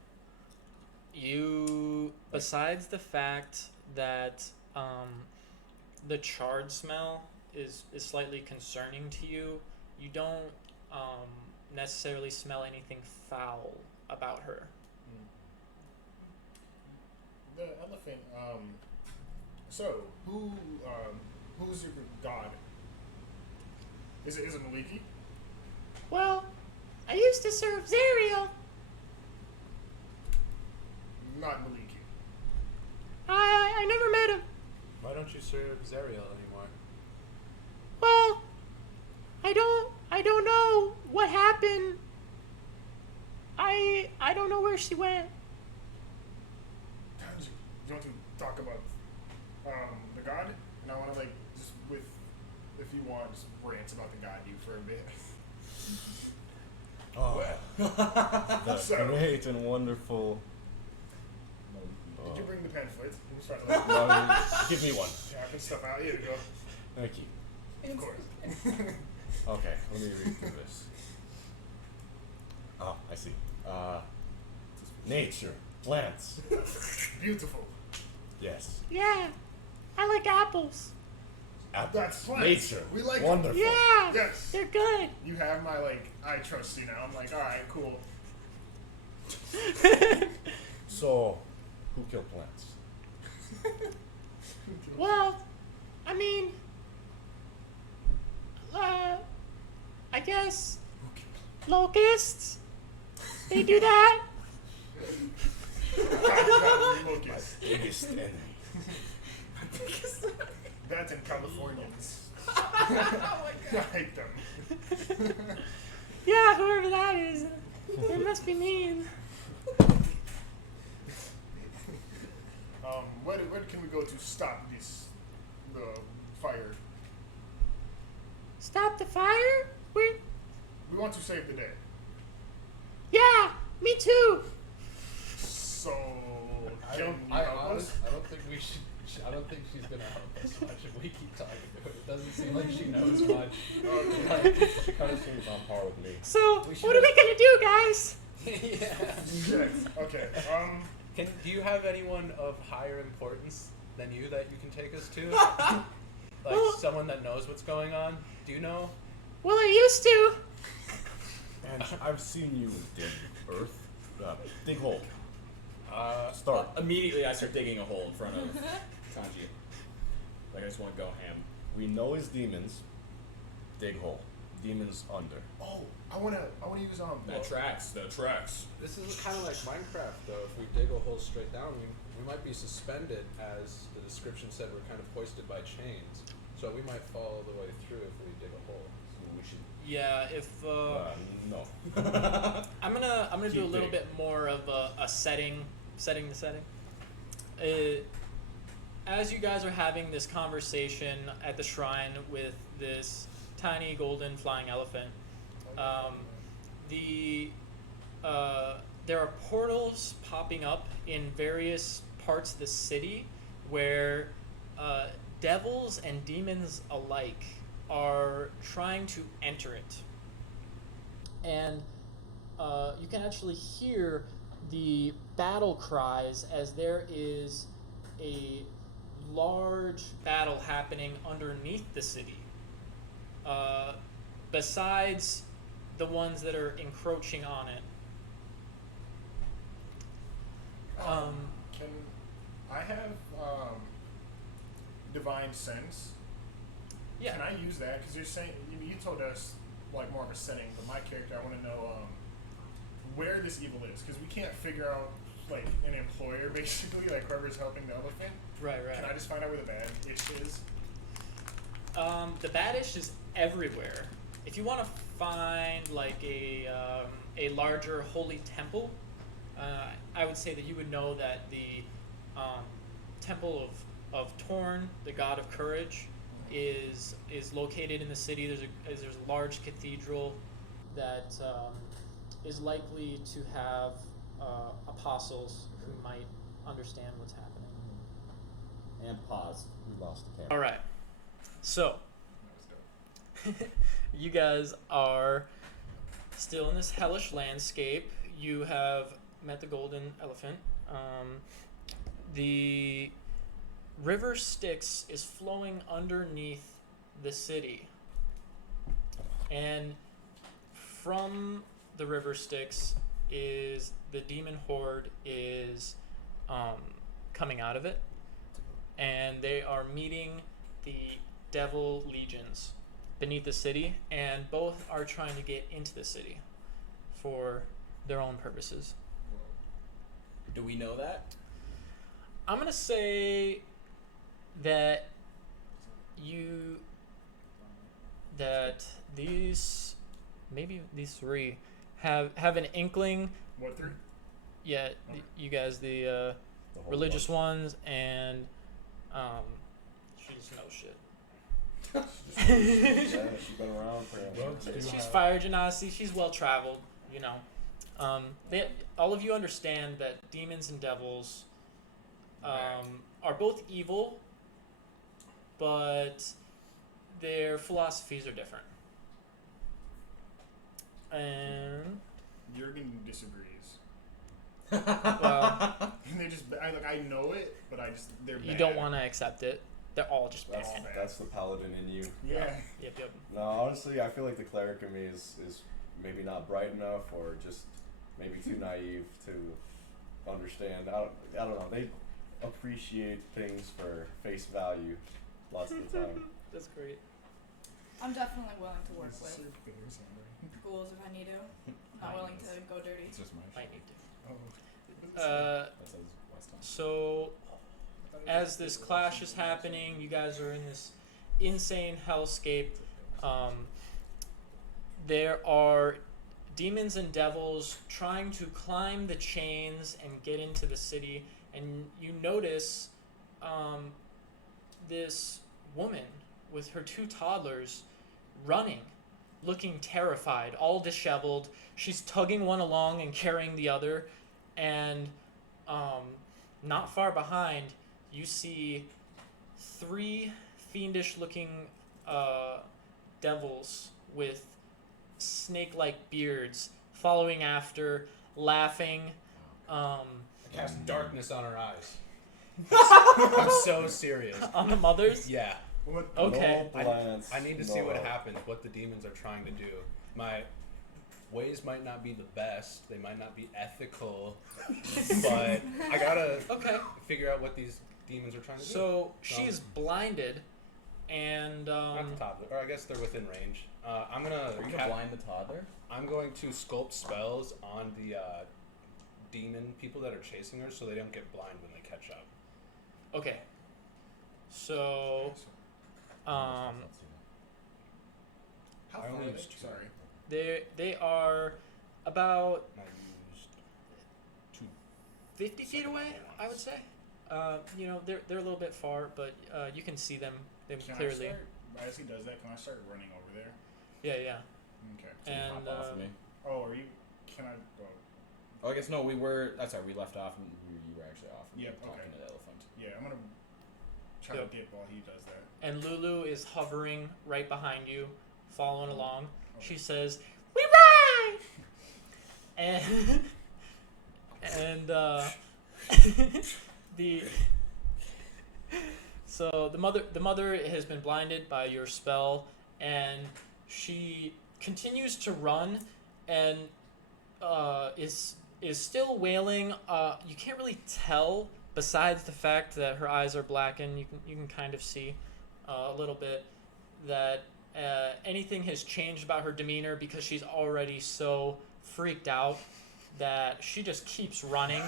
you, besides the fact that the charred smell is slightly concerning to you, you don't necessarily smell anything foul about her. The elephant. So who's your god? Is it Maliki? Well, I used to serve Zariel. Not Maliki. I never met him. Why don't you serve Zariel anymore? Well, I don't know what happened. I don't know where she went. You want to talk about the god? And I want to just if you want, just rant about the god you for a bit. Oh, the So- great and wonderful. Did you bring the pamphlet? You can start No, give me one. tapping stuff out. Here you go. Thank you. Of course. Okay, let me read through this. Oh, I see. Nature, plants. Beautiful. Yes. Yeah, I like apples. Apples. That's plants. Nature. We like 'em. wonderful. Yeah, Yes. they're good. You have my I trust you now. I'm like, all right, cool. So, who killed plants? Well, I mean, I guess locusts. They do that. Locust. Biggest enemy. That's in Californians. I hate them. Yeah, whoever that is, they must be mean. Where can we go to stop the fire? Stop the fire? We want to save the day. Yeah, me too. So I don't think we should. I don't think she's gonna help us much if we keep talking to her. It doesn't seem like she knows much. She kind of seems on par with me. So, what are we gonna do, guys? Yeah. Yes. Okay. Do you have anyone of higher importance than you that you can take us to? Like someone that knows what's going on? Do you know? Well, I used to. And I've seen you dig earth. Dig hole. Start. Immediately, I start digging a hole in front of Kanji. Like I just want to go ham. We know his demons. Dig hole. Demons under. Oh, I wanna use That tracks. This is kind of like Minecraft, though. If we dig a hole straight down, we might be suspended, as the description said. We're kind of hoisted by chains, so we might fall all the way through if we dig a hole. So we should. Yeah, if No. I'm gonna do a little bit more of a setting the setting. As you guys are having this conversation at the shrine with this tiny golden flying elephant, there are portals popping up in various parts of the city where devils and demons alike are trying to enter it. And you can actually hear the battle cries as there is a large battle happening underneath the city. Besides the ones that are encroaching on it. Can I have divine sense? Yeah. Can I use that? Because you're saying you told us like more of a setting, but my character, I want to know where this evil is, because we can't figure out like an employer basically, like whoever's helping the elephant. Right. Can I just find out where the bad itch is? The bad ish is everywhere. If you want to find like a larger holy temple, I would say that you would know that the temple of Torn, the god of courage, is located in the city. There's a large cathedral that is likely to have apostles who might understand what's happening. And pause. We lost the camera. All right. So, you guys are still in this hellish landscape. You have met the golden elephant. The river Styx is flowing underneath the city. And from the river Styx is the demon horde is coming out of it. And they are meeting the devil legions beneath the city, and both are trying to get into the city for their own purposes. Do we know that? I'm gonna say that these three have an inkling. What three? Yeah, you guys, the religious ones, and she just knows shit. She's been around for She's fire genasi. She's well traveled, you know. All of you understand that demons and devils are both evil, but their philosophies are different. And Jurgen disagrees. well, And they just, I know it, but they're you bad. don't want to accept it. They're all just bad. That's the paladin in you. Yeah. Yep. No, honestly, I feel like the cleric in me is maybe not bright enough, or just maybe too naive to understand. I don't know. They appreciate things for face value lots of the time. That's great. I'm definitely willing to work with ghouls if I need to. Not willing to go dirty. It's just my Might need to. Oh. So as this clash is happening, you guys are in insane hellscape. There are demons and devils trying to climb the chains and get into the city, and you notice this woman with her 2 toddlers running, looking terrified, all disheveled. She's tugging one along and carrying the other, and not far behind you see 3 fiendish-looking devils with snake-like beards following after, laughing. I cast darkness on her eyes. I'm so serious. On the mothers? Yeah. What? Okay. No plans, I need to see no what help. happens, what the demons are trying to do. My ways might not be the best, they might not be ethical, but I gotta Okay. figure out what these demons are trying to do. So she's blinded, and Not the toddler, or I guess they're within range. I'm gonna Are you gonna blind the toddler? I'm going to sculpt spells on the demon people that are chasing her, so they don't get blind when they catch up. okay. So How I far only are used they? 2. Sorry. they are about And I used 2. 50 feet away, I would say. They're a little bit far, but you can see them Can clearly. I start, as he does that, can I start running over there? Yeah. Okay. And Hop off of me. Oh, are you? Can I go? Oh, I guess no. We were. That's right. We left off, and you were actually off. And we Yep, were talking okay. to the elephant. Yeah, I'm gonna try Yep. to dip while he does that. And Lulu is hovering right behind you, following along. Oh. She says, "We ride!" And the mother has been blinded by your spell, and she continues to run, and is still wailing. You can't really tell, besides the fact that her eyes are blackened. You can kind of see a little bit that anything has changed about her demeanor, because she's already so freaked out that she just keeps running.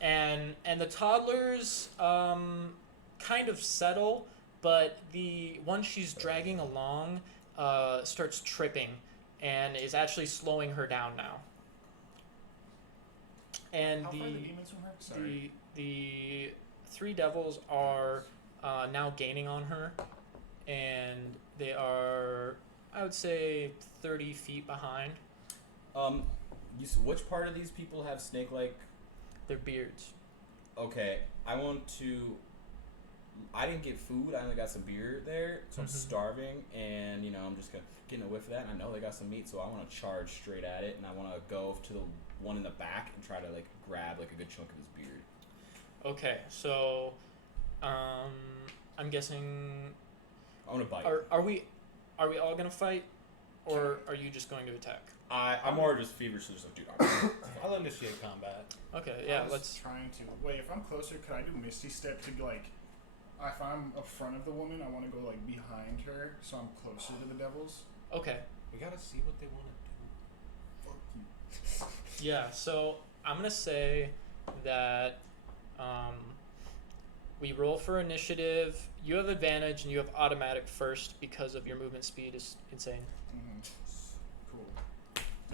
and the toddlers kind of settle, but the one she's dragging along starts tripping and is actually slowing her down now. And How far are the demons from her? Sorry. the 3 devils are now gaining on her, and they are, I would say, 30 feet behind. Which part of these people have snake-like? Their beards. Okay, I didn't get food. I only got some beer there, so I'm starving, and I'm just getting a whiff of that. And I know they got some meat, so I want to charge straight at it, and I want to go to the one in the back and try to grab a good chunk of his beard. Okay, so I'm guessing. I want to bite. Are we all gonna fight, or are you just going to attack? I'm more just feverish, so just dude. I'll initiate combat. Okay, yeah, I was let's. trying to wait. If I'm closer, could I do Misty Step to if I'm up front of the woman, I want to go behind her, so I'm closer to the devils. Okay, We gotta see what they want to do. Fuck you. yeah. So I'm gonna say that we roll for initiative. You have advantage, and you have automatic first because of your movement speed is insane. Mm-hmm. Cool.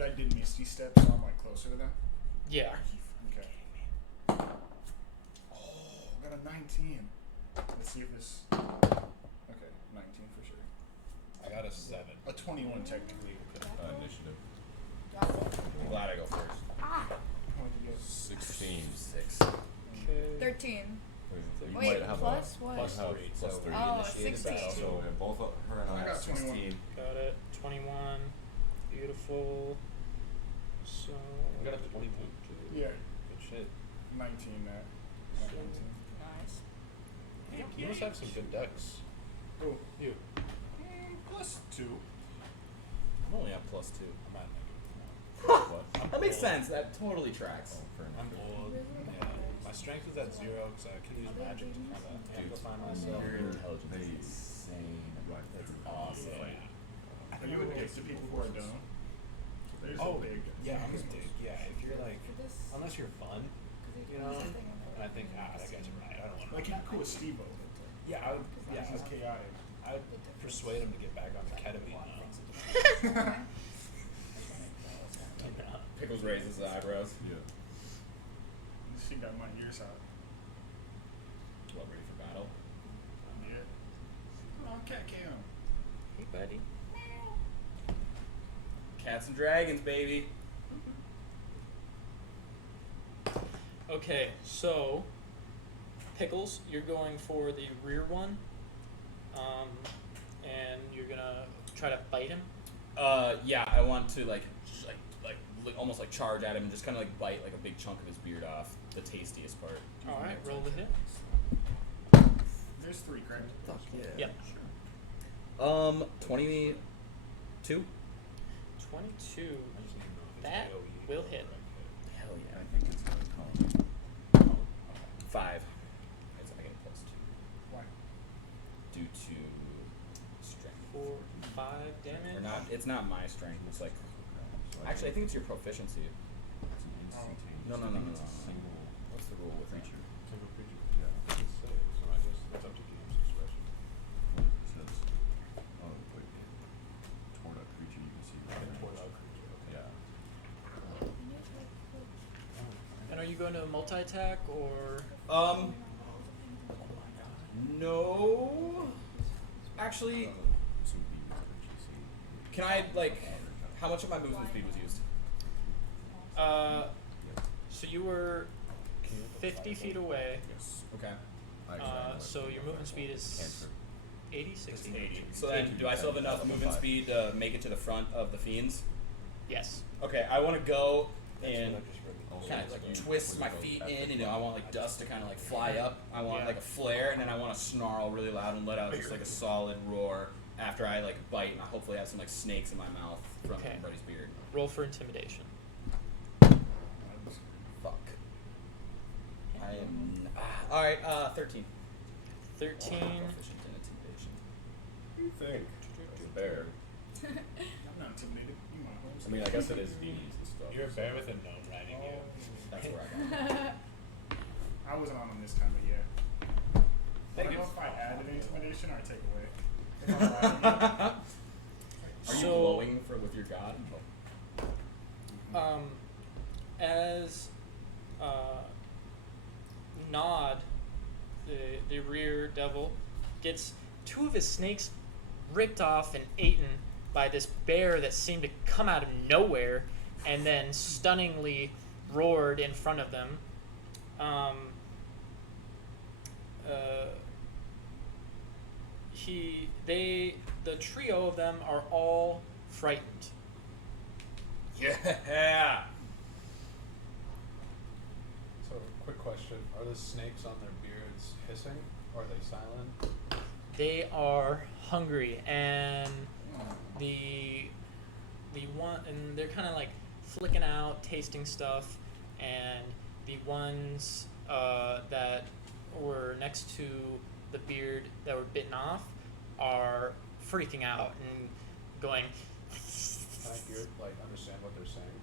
I did Misty Step, so I'm closer to them. Yeah. Okay. Oh, I got a 19. Let's see if this. Okay, 19 for sure. I got a 7. A 21 technically. Initiative. I'm glad I go first. What did you get? 16. 6. Okay. 13. You Wait, might have plus what? plus have 3. plus So 3. Oh, initiated 16. battle. So both her and I I got have 21. 16. Got it. 21. Beautiful. So. I got a 22. Yeah, Good shit. 19 that. Not 19. Nice. You must have some good decks. Oh, You. plus 2. I'm only at +2. I'm at What? That makes sense. That totally tracks. Oh, fair I'm enough. old. Yeah. My strength is at 0 because I can use magic to kind of amplify myself. Your intelligence They- is insane. Right. That's awesome. Are you against the people who are dumb? There's Oh, a big. yeah, I'm a dude. Yeah, if you're For this, unless you're fun, you know, and I think, that guy's right. I don't want to. You're cool with Steve-O. Yeah, I would. Yeah, He's chaotic. I I'd persuade him to get back on ketamine now. Pickles raises his eyebrows. Yeah. She got my ears out. What, ready for battle? Yeah. Come on, cat cam. Hey, buddy. Cats and dragons, baby. Okay, so Pickles, you're going for the rear one, and you're gonna try to bite him. Yeah, I want to almost like charge at him and just kind of like bite like a big chunk of his beard off, the tastiest part. All right, roll the hit. There's 3, correct? Fuck yeah. Yep. 22. 22. That will hit. Hell yeah. I think it's gonna come. 5. I get a +2 Why? due to strength. 4, 5 damage. Or not? It's not my strength. It's like actually, I think it's your proficiency. It's an instantaneous. No. It's a single What's the rule with that? creature. Single creature. Yeah. It's safe, so I guess that's up to GM's discretion. Well, it says, oh wait, toward a creature you can see. Okay, within toward range. a creature, okay. Yeah. And are you going to multi-attack or? No. Actually, Some beams that you see. can I like? How much of my movement speed was used? So you were 50 feet away. Yes. Okay. So your movement speed is Cancer. 80, 60? 80. So then, do I still have enough movement speed to make it to the front of the fiends? Yes. Okay, I want to go That's and what I just read. kind of like twist my feet in. You know, I want like dust to kind of like fly up. I want like a flare, and then I want to snarl really loud and let out just like a solid roar after I like bite, and I hopefully have some like snakes in my mouth from Okay. everybody's beard. Roll for intimidation. Fuck. I am. All right. 13. 13. Proficient in intimidation. What do you think? It's a bear. I'm not intimidated. You my host. I mean, I guess it is bees and stuff. You're a bear with a gnome riding you. That's where I got. I wasn't on them this time, but yeah. I don't know if I added intimidation or I take away. If I'm lying, Are you So- glowing with your god? As Nod, the rear devil, gets 2 of his snakes ripped off and eaten by this bear that seemed to come out of nowhere and then stunningly roared in front of them. The trio of them are all frightened. Yeah. So, quick question: are the snakes on their beards hissing, or are they silent? They are hungry, and the one, and they're kind of like flicking out, tasting stuff, and the ones that were next to the beard that were bitten off are freaking out and going. Can I hear, like, understand what they're saying?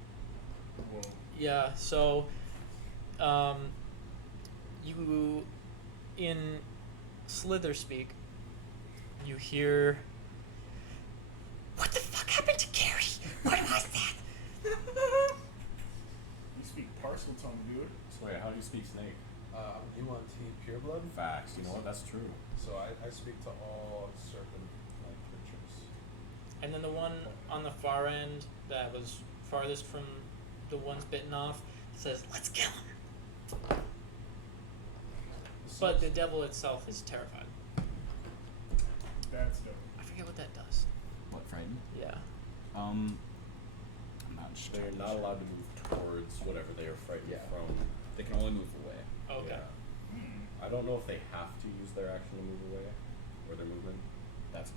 Whoa. Yeah, so you in Slither speak, you hear, "What the fuck happened to Gary? What was that?" You speak parcel tongue, dude. So wait, how do you speak snake? I'm Yuan-Ti pureblood, Facts. You know what? That's true. so I speak to all serpent-like creatures. And then the one on the far end that was farthest from the ones bitten off says, "Let's kill him." But the devil itself is terrified. That's dope. I forget what that does. What, frightened? Yeah. I'm not sure. They're not allowed to move towards whatever they are frightened Yeah. from. They can only move away. Okay. Yeah. Hmm. I don't know if they have to use their action to move away, or their movement. That's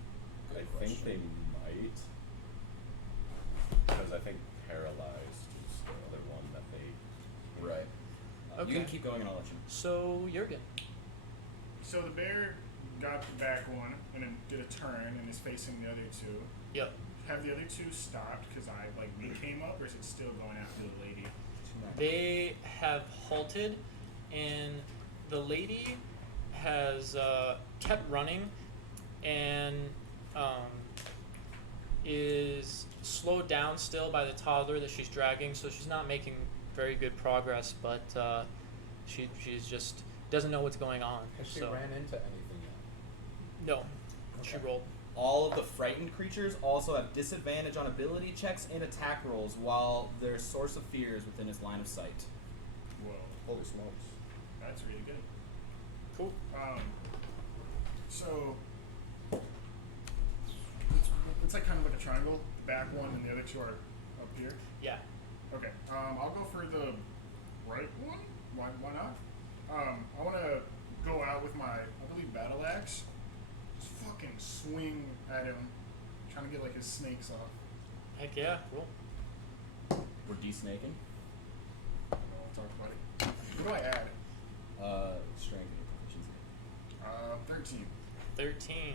I good think question. they might, because I think paralyzed is the other one that they. Right. Okay. You can keep going and I'll let you. So Jurgen. So the bear got the back one and then did a turn and is facing the other 2. Yep. Have the other 2 stopped because we came up, or is it still going after the lady? They have halted, and the lady has kept running, and is slowed down still by the toddler that she's dragging, so she's not making very good progress, but she's just doesn't know what's going on. Has she so ran into anything yet? no, she Okay. rolled. All of the frightened creatures also have disadvantage on ability checks and attack rolls while their source of fear is within his line of sight. Whoa, Holy smokes. that's really good. Cool. So it's like kind of like a triangle. The back one and the other two are up here. Yeah. Okay. I'll go for the right one. Why not? I want to go out with my, I believe, battle axe. Just fucking swing at him, trying to get like his snakes off. Heck yeah. Cool. We're de-snaking. I don't know. We'll talk about it. What do I add? Strength and proficiency. 13. 13.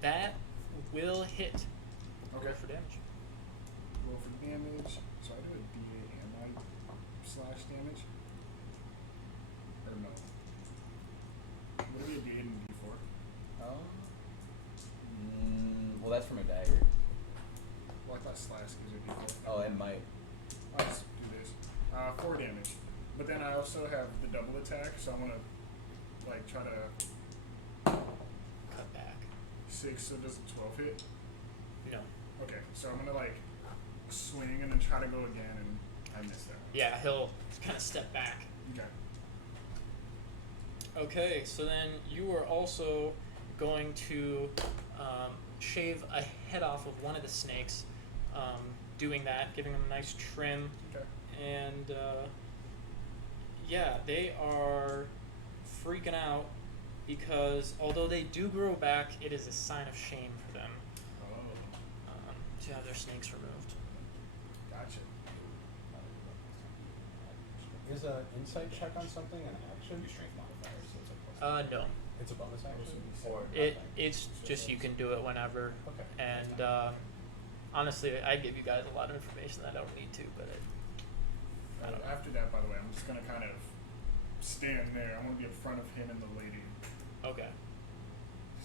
That will hit. Okay. Roll for damage. Roll for damage. So I do a D8 and I slash damage. Or no. Would it be a D8 and a D4? Well, that's from a dagger. Well, I thought slash gives you a D4. Oh, it might. I'll just do this. 4 damage. But then I also have the double attack, so I'm gonna like try to Cut back. 6, so does a 12 hit? No. Okay, so I'm gonna like swing and then try to go again, and I missed that. Yeah, he'll kind of step back. Okay. Okay, so then you are also going to shave a head off of one of the snakes, doing that, giving them a nice trim, Okay. and yeah, they are freaking out because although they do grow back, it is a sign of shame for them Oh, to have their snakes removed. gotcha. Is an insight check on something an action? Your strength modifier, so it's a plus. No, It's a bonus action? Or it's just you can do it whenever, Okay. and honestly, I give you guys a lot of information that I don't need to, but I don't know. After that, by the way, I'm just gonna kind of stand there. I'm gonna be in front of him and the lady. Okay.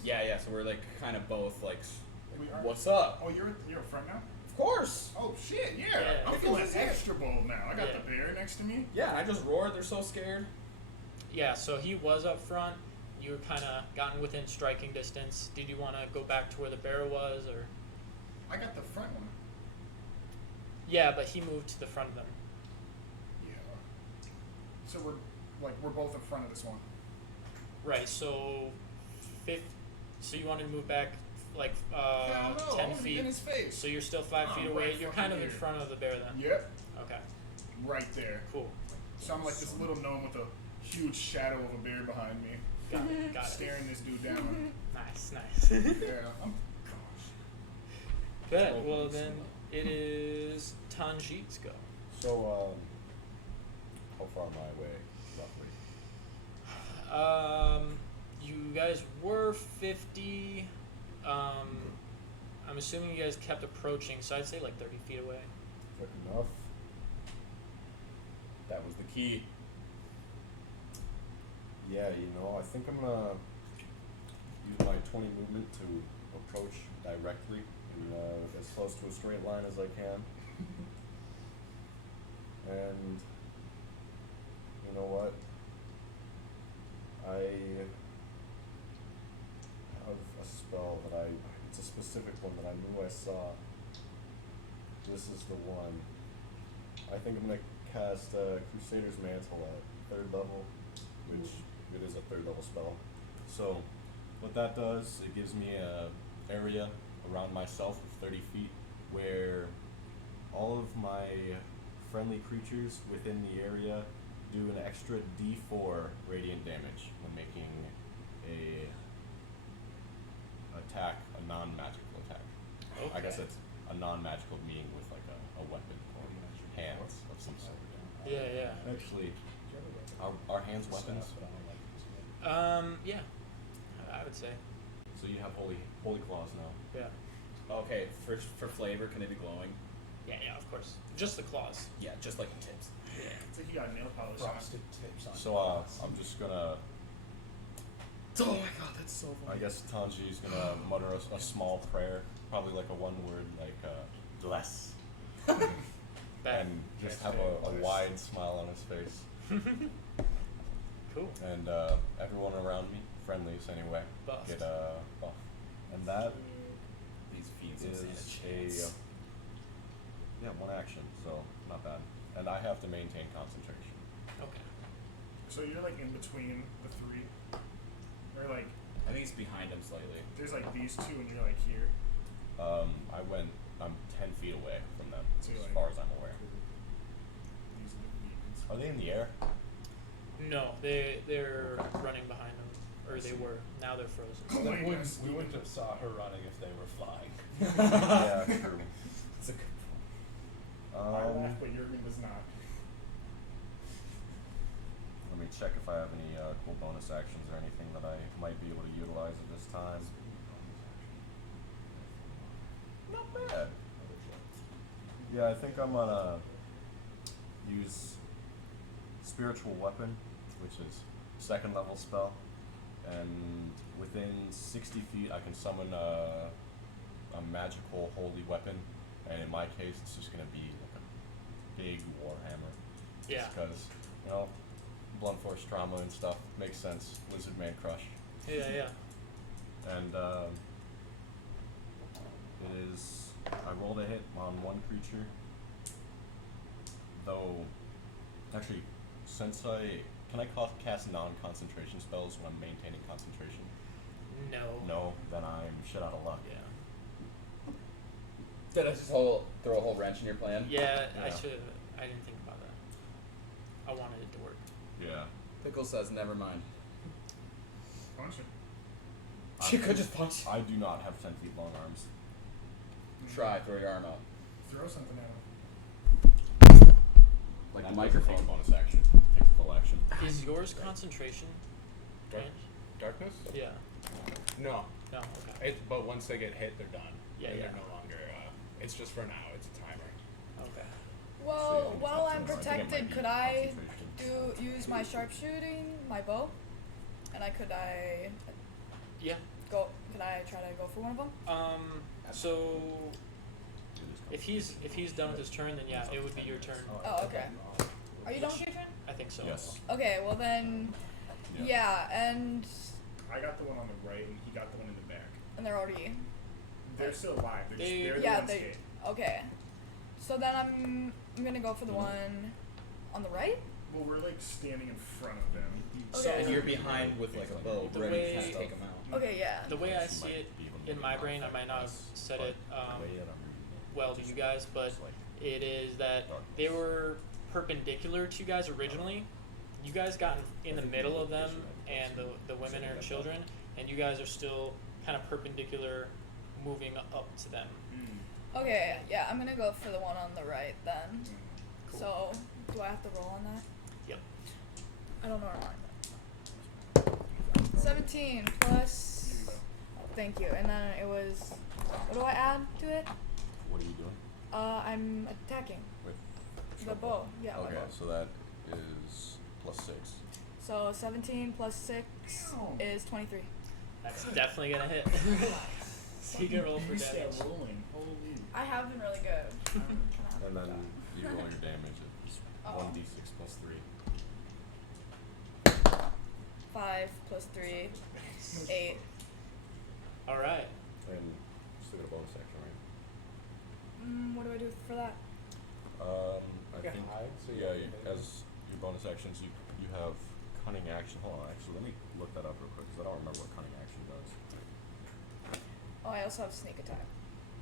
Yeah, so we're like kind of both like, We are- what's up? Oh, you're up front now? Of course! Oh shit, yeah. Yeah, I'm because feeling it's here. extra bold now. I got Yeah. the bear next to me. Yeah, I just roared, they're so scared. Yeah, so he was up front. You were kind of gotten within striking distance. Did you want to go back to where the bear was, or? I got the front one. Yeah, but he moved to the front of them. Yeah. So we're both in front of this one. Right. So, So you wanted to move back like Hell no, I 10 wanna be feet. in his face. So you're still 5 feet I'm away. right You're fucking kind of in here. front of the bear then. Yep. Okay. Right there. Cool. So I'm like this little gnome with a huge shadow of a bear behind me, Got it. Got it. staring this dude down. Nice. Nice. Yeah. Good. Well then, it is Tanjit's go. So, how far am I away, roughly? You guys were 50. I'm assuming you guys kept approaching, so I'd say like 30 feet away. Quick enough. That was the key. Yeah, I think I'm gonna use my 20 movement to approach directly and as close to a straight line as I can. And you know what? I have a spell that it's a specific one that I knew I saw. This is the one. I think I'm gonna cast Crusader's Mantle at 3rd level, which it is a 3rd level spell. So what that does, it gives me a area around myself of 30 feet where all of my friendly creatures within the area do an extra D4 radiant damage when making a non-magical attack. I guess it's a non-magical meaning with like a weapon or hands of some sort. Yeah. Actually, are hands weapons? Yeah. I would say. So you have holy claws now. Yeah. Okay, for flavor, can it be glowing? Yeah. Of course. Just the claws. Yeah, just like the tips. Yeah. So he got nail polish on. Frosted tips on So I'm just gonna Oh my god, that's so I funny. guess Tanji's gonna mutter a small prayer, probably like a one word, like bless, Back. and just Yes, have a bless. wide smile on his face. Cool. And everyone around me, friendlies anyway, Buffed. get buff. And that These fiends is don't stand a chance. one action, so not bad. And I have to maintain concentration. Okay. So you're like in between the three, or like I think he's behind him slightly. there's like these two, and you're like here. I'm 10 feet away from them, So you're as like- far as I'm aware. These are the demons. Are they in the air? No, they're running behind them, or they were. Now they're frozen. Oh my goodness. We wouldn't have saw her running if they were flying. Yeah, true. That's a good point. I laughed, but Jurgen was not. Let me check if I have any cool bonus actions or anything that I might be able to utilize at this time. Not bad. Yeah, I think I'm gonna use Spiritual Weapon, which is 2nd level spell, and within 60 feet I can summon a magical holy weapon, and in my case it's just gonna be like a big warhammer. Yeah. Just because, blunt force trauma and stuff makes sense. Lizard Man Crush. Yeah. And it is. I rolled a hit on one creature. Though, actually, since can I cast non-concentration spells when I'm maintaining concentration? No. No, then I'm shit out of luck. Yeah. Did I just throw a whole wrench in your plan? Yeah, I Yeah. should. I didn't think about that. I wanted it to work. Yeah. Pickle says, never mind. Punch him. You could just punch. I do not have 10 feet long arms. Try, throw your arm out. Throw something at him. Like That a doesn't microphone. take bonus action. Takes full action. Is yours concentration? Dark- range? Darkness? Yeah. No. No. Okay. But once they get hit, they're done. Yeah, And yeah. They're no longer. It's just for now. It's a timer. Okay. Well, So, while I'm I think it might protected, be could I concentration. use my sharpshooting, my bow, and could I Yeah. try to go for one of them? So if he's done with his turn, then yeah, it would be your turn. Oh, okay. Are you done with your turn? I think so. Yes. Okay, well then, yeah, and I got the one on the right, and he got the one in the back. they're already They're still alive. They're the yeah ones they hit. okay. So then I'm gonna go for the one on the right. Well, we're like standing in front of them. Okay. And you're behind with like a bow, The ready way- to take him out. Okay, yeah. The way I You see might it be able to in make my it brain, I might not have effective, said but it the way that I'm reading it, well to you guys, but it's like it is that they were perpendicular to you guys originally. You guys got in the middle of them, and the women and children, and you guys are still kind of perpendicular, moving up to them. Okay, yeah, I'm gonna go for the one on the right then. Cool. So do I have to roll on that? Yep. I don't know where I'm on. 17 plus. Thank you. And then it was. What do I add to it? What are you doing? I'm attacking With the bow. Yeah. my Okay, bow. so that is +6. So 17 plus 6 is 23. That's definitely gonna hit. So you can roll for You damage. start rolling. Holy. I have been really good. And then you roll your damage. It's Oh. 1d6 plus 3. 5 plus 3, 8. All right. And still got a bonus action, right? What do I do for that? I can think. hide, so you yeah, can hit. as your bonus actions, you have cunning action. Hold on, actually, let me look that up real quick because I don't remember what cunning action does. Oh, I also have sneak attack.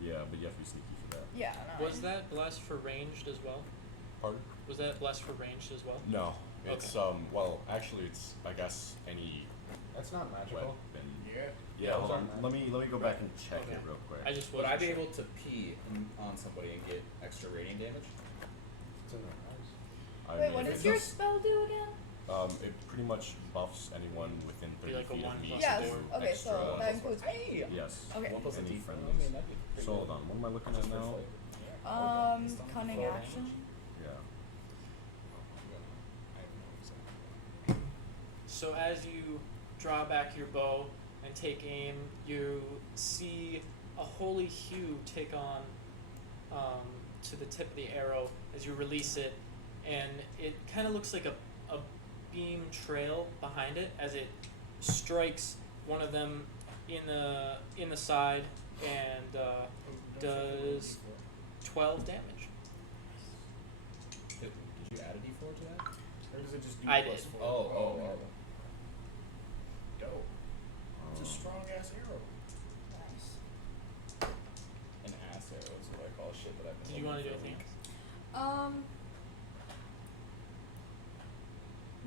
Yeah, but you have to be sneaky for that. Yeah, no. Was that blessed for ranged as well? Pardon? Was that blessed for ranged as well? No, it's well, actually, it's I guess any That's not magical. weapon. Yeah. Yeah, hold on. Let me go back and check Okay. it real quick. I just Would wasn't I be sure. able to pee on somebody and get extra radiant damage? It's in their eyes. I Wait, mean, what it does your does- spell do again? It pretty much buffs anyone within 30 Be like a feet 1 of me. plus Yes. four. Okay, extra, so that includes. Hey! Yes. Okay. 1 plus a Any D4. friendlies. I mean, that'd be pretty So hold good. on, what am I looking at Just for now? flavor. Cunning action. Yeah. So as you draw back your bow and take aim, you see a holy hue take on to the tip of the arrow as you release it, and it kind of looks like a beam trail behind it as it strikes one of them in the side and does 12 damage. Did you add a d4 to that? Or does it just do I plus did. 4? Oh. Dope. It's a strong ass arrow. Nice. An ass arrow is what I call shit that I've been Did you want to do holding anything for else?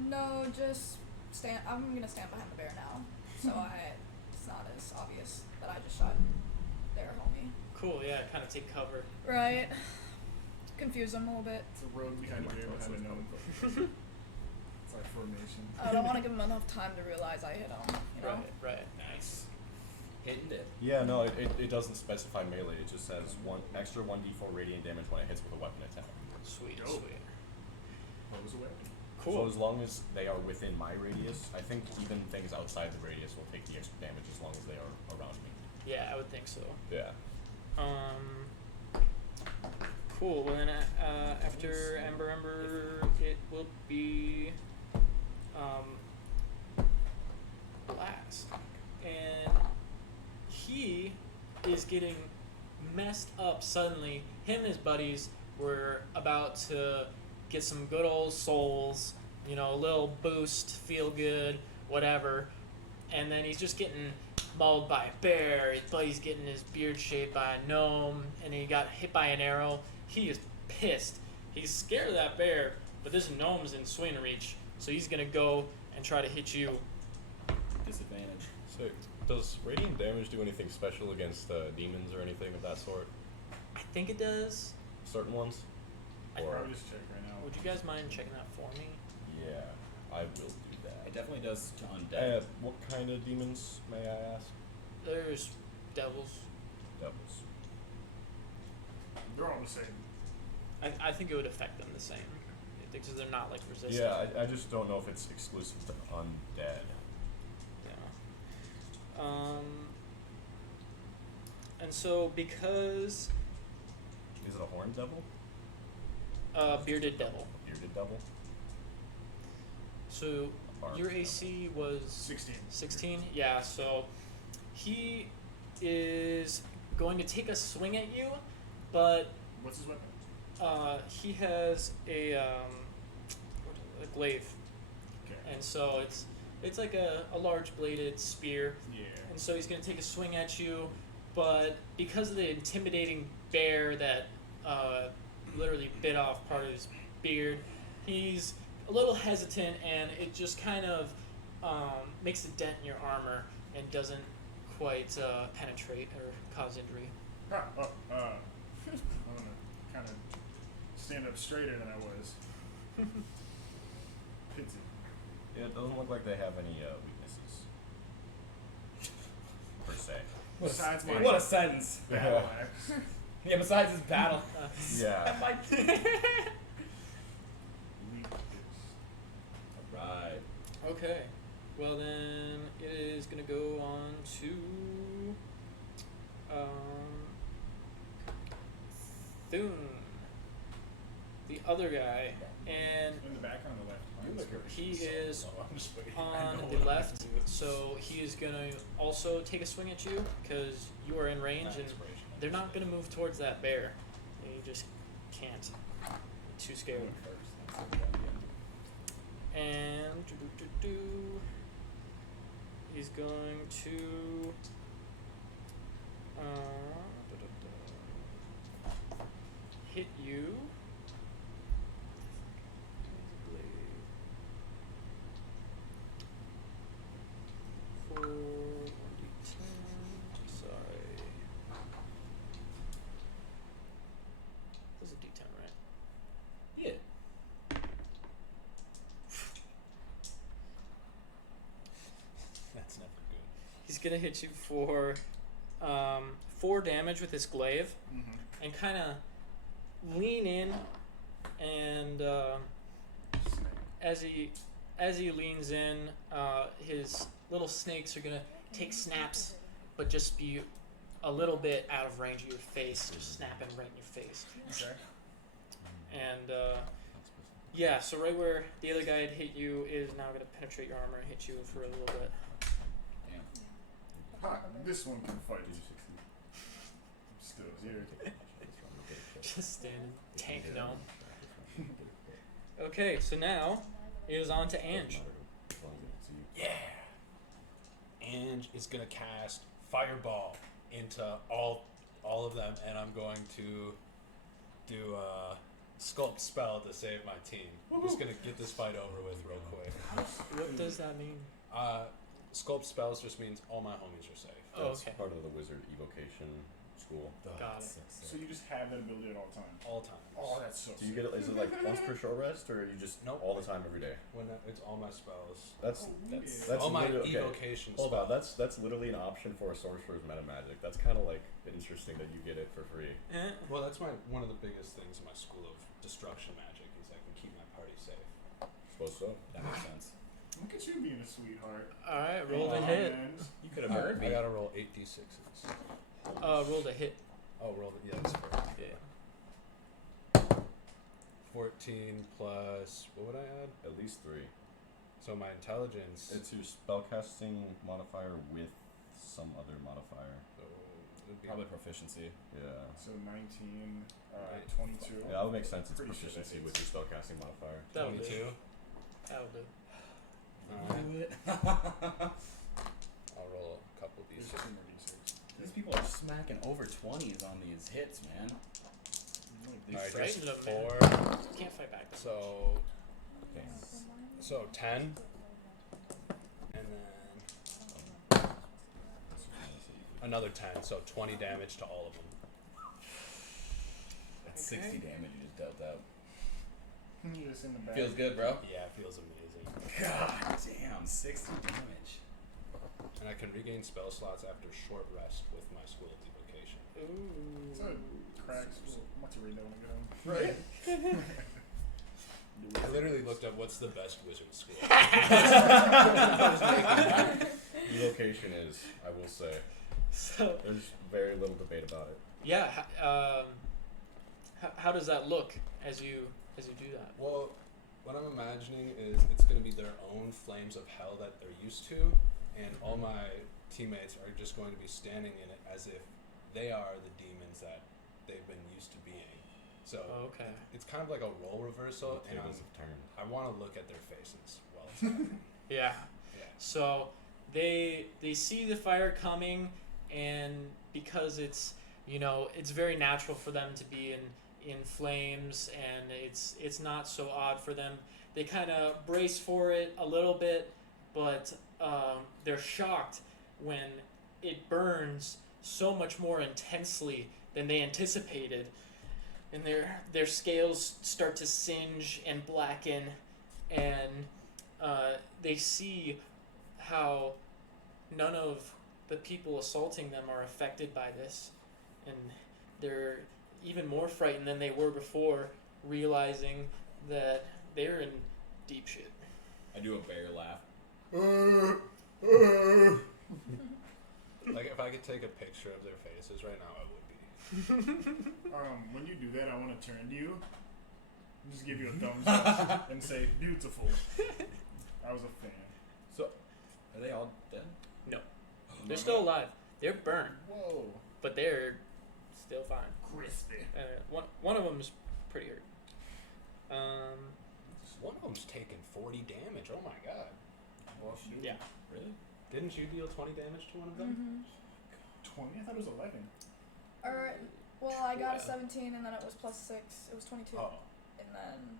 No, just stand. I'm gonna stand behind the bear now, so it's not as obvious that I just shot their homie. Cool, yeah, kind of take cover. Right. Confuse them a little bit. It's a rogue behind the bear behind a gnome. It's like formation. I don't want to give him enough time to realize I hit him. You know. Right. Nice. Hitting it. Yeah, no, it doesn't specify melee. It just says extra 1d4 radiant damage when it hits with a weapon attack. Sweet, Dope. sweet. What was a weapon? Cool. So as long as they are within my radius, I think even things outside the radius will take the extra damage as long as they are around me. Yeah, I would think so. Yeah. Cool. Well, then after Ember, it will be Blast, and he is getting messed up suddenly. Him and his buddies were about to get some good old souls, you know, a little boost, feel good, whatever, and then he's just getting mauled by a bear. His buddy's getting his beard shaved by a gnome, and he got hit by an arrow. He is pissed. He's scared of that bear, but this gnome's in swing reach, so he's gonna go and try to hit you. Disadvantage. So, does radiant damage do anything special against demons or anything of that sort? I think it does. Certain ones? I Or probably just check right now. Would you guys mind checking that for me? Yeah, I will do It that. definitely does to undead. What kind of demons, may I ask? There's devils. Devils. They're all the same. I think it would affect them the same because they're not like resistant. Yeah, I just don't know if it's exclusive to undead. Yeah. And so because Is it a horned devil? bearded devil. A bearded devil? So Barbed your devil. AC was 16. 16? Yeah, so he is going to take a swing at you, but What's his weapon? he has a glaive, Okay. and so it's like a large bladed spear, Yeah. and so he's going to take a swing at you, but because of the intimidating bear that literally bit off part of his beard, he's a little hesitant, and it just kind of makes a dent in your armor and doesn't quite penetrate or cause injury. I'm gonna kind of stand up straighter than I was. Pitsy. Yeah, it doesn't look like they have any weaknesses. Per se. Besides my What a sentence. battle axe. Yeah, besides his battle. Yeah. Alright. Okay. Well then, it is gonna go on to Thune, the other guy, and In the back on the left. he is Oh, I'm just waiting. I on know the what I'm left. doing. So he is gonna also take a swing at you because you are in range, and they're not gonna move towards that bear. They just can't. Too scared. And he's going to hit you. For 1d10. Sorry. This is a d10, right? Yeah. That's never good. He's gonna hit you for 4 damage with his glaive, Mhm. and kind of lean in, and Snake. as he as he leans in, his little snakes are gonna take snaps, but just be a little bit out of range of your face, just snapping right in your face. Okay. And yeah, so right where the other guy had hit you is now gonna penetrate your armor and hit you for a little bit. Damn. Ha, this one can fight. Still here. Just standing. Tank gnome. Okay, so now it is on to Ange. Yeah. Ange is gonna cast Fireball into all of them, and I'm going to do a sculpt spell to save my team. I'm just gonna get this fight over with real quick. What does that mean? Sculpt spells just means all my homies are safe. Oh, That's okay. part of the wizard evocation school. Got it. So you just have that ability at all times. All times. Oh, that's so Do you get it? Is it like once per short rest, or are you just Nope. all the time every day? When it's all my spells. That's yeah. that's all my literally- okay. evocation Hold spells. on, that's literally an option for a sorcerer's meta magic. That's kind of like interesting that you get it for free. Eh. Well, that's one of the biggest things in my school of destruction magic is I can keep my party safe. Suppose so. That makes sense. Look at you being a sweetheart. Alright, roll Aw, to hit. man. You could have murdered I me. gotta roll 8d6s. Roll to hit. Oh, roll the yeah, that's fair. Yeah. 14 plus what would I add? At least 3. So my intelligence. It's your spellcasting modifier with some other modifier. So it would be Probably proficiency. Yeah. So 19, Right. 22. Yeah, that would make sense. It's Pretty sure proficiency that with your spellcasting modifier. That'll do. 22. That'll do. Alright, it. I'll roll a couple There's d6. 2 more D6. These people are smacking over 20s on these hits, man. You Alright, frightened just them, man. 4. Can't fight back. So Okay. 10. And then another 10. So 20 damage to all of them. That's 60 damage you just dealt out. You're just in the back. Feels good, bro. Yeah, it feels amazing. God damn, 60 damage. And I can regain spell slots after short rest with my school of evocation. Ooh. It's a crack school. I'm about to read that when I get home. Right? I literally looked up what's the best wizard school. Evocation is, I will say, So, there's very little debate about it. yeah, how does that look as you do that? Well, what I'm imagining is it's going to be their own flames of hell that they're used to, and all my teammates are just going to be standing in it as if they are the demons that they've been used to being. So Oh, okay. it's kind of like a role reversal, The and tables have turned. I want to look at their faces while it's happening. Yeah. Yeah. So they see the fire coming, and because it's it's very natural for them to be in flames, and it's not so odd for them. They kind of brace for it a little bit, but they're shocked when it burns so much more intensely than they anticipated, and their scales start to singe and blacken, and they see how none of the people assaulting them are affected by this, and they're even more frightened than they were before, realizing that they're in deep shit. I do a bear laugh. Like if I could take a picture of their faces right now, I would be. When you do that, I want to turn to you, and just give you a thumbs up, and say beautiful. I was a fan. So, are they all dead? No, they're still alive. They're burned, Whoa, but they're still fine. crispy. One of them's pretty hurt. One of them's taking 40 damage. Oh my god! Well, shoot. Yeah. Really? Didn't you deal 20 damage to one of them? 20? I thought it was 11. Or, well, I got a Yeah. 17 and then it was plus 6. It was 22. Oh. And then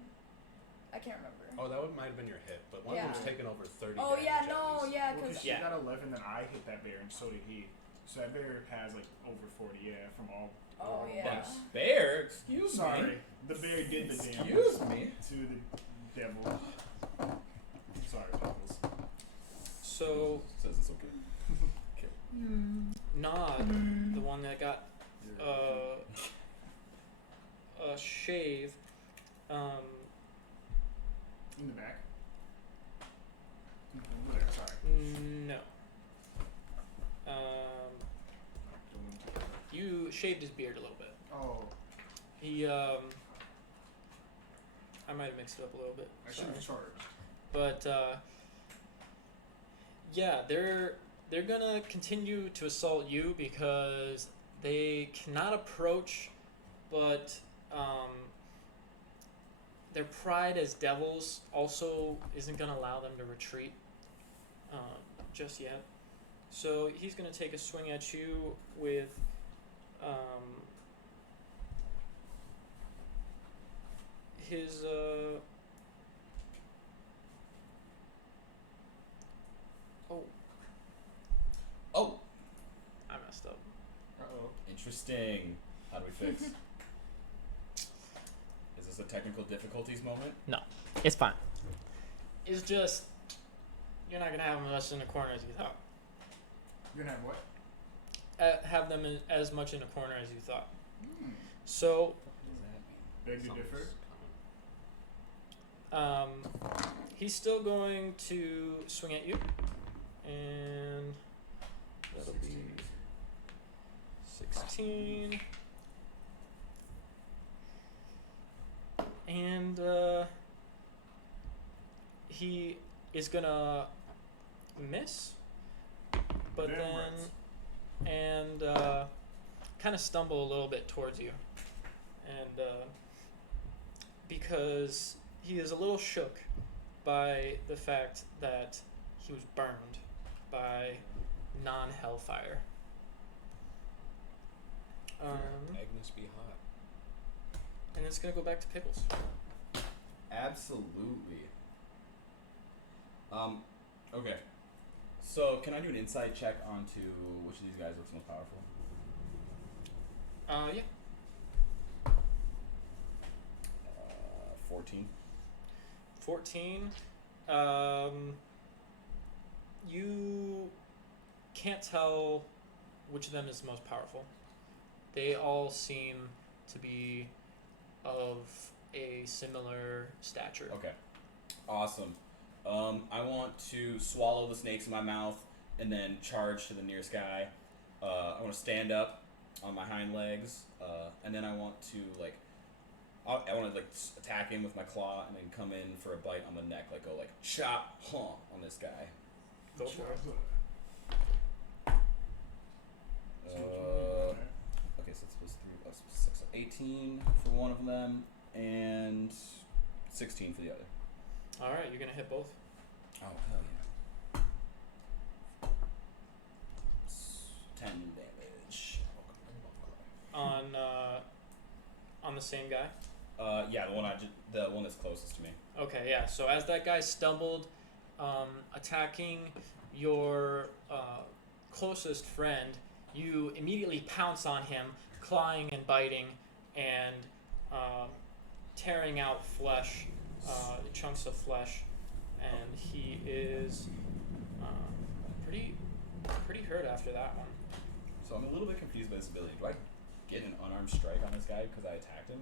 I can't remember. Oh, that might have been your hit, but one Yeah. of them's taken over 30 Oh damage. yeah, at no, least. yeah, Well, because she Yeah. got 11, then I hit that bear, and so did he. So that bear has like over 40, yeah, from all. oh yeah. Bear? Excuse Sorry, me. the bear did the damage Excuse me. to the devil. Sorry, devils. So Says it's okay. Nod, the one that got a shave, In the back. shaved his beard a little bit. Oh, He I might have mixed it up a little bit. I should have charged. But yeah, they're gonna continue to assault you because they cannot approach, but their pride as devils also isn't gonna allow them to retreat just yet. So he's gonna take a swing at you with his Oh, I messed up. Uh-oh. interesting. How do we fix? Is this a technical difficulties moment? No, it's fine. It's just you're not gonna have them as in a corner as you thought. You're gonna have what? Have them as much in a corner as you thought. Hmm. So What does that mean? Beg to differ. he's still going to swing at you, and that'll be 16. And he is gonna miss, but Damn then rats. and kind of stumble a little bit towards you, and because he is a little shook by the fact that he was burned by non-hellfire. Agnes be hot. And it's gonna go back to Pickles. Absolutely. Okay. So, can I do an insight check onto which of these guys looks most powerful? Yeah. 14. 14. You can't tell which of them is the most powerful. They all seem to be of a similar stature. Okay. Awesome. I want to swallow the snakes in my mouth and then charge to the nearest guy. I want to stand up on my hind legs, and then I want to I want to attack him with my claw and then come in for a bite on the neck, go chop, on this guy. Go for it. Okay, so it's 6, so 18 for one of them and 16 for the other. All right, you're gonna hit both. Oh, hell yeah. 10 damage. On the same guy. Yeah, the one that's closest to me. Okay, yeah. So as that guy stumbled, attacking your closest friend, you immediately pounce on him, clawing and biting, and tearing out flesh, chunks of flesh, and he is pretty hurt after that one. So I'm a little bit confused by this ability. Do I get an unarmed strike on this guy because I attacked him?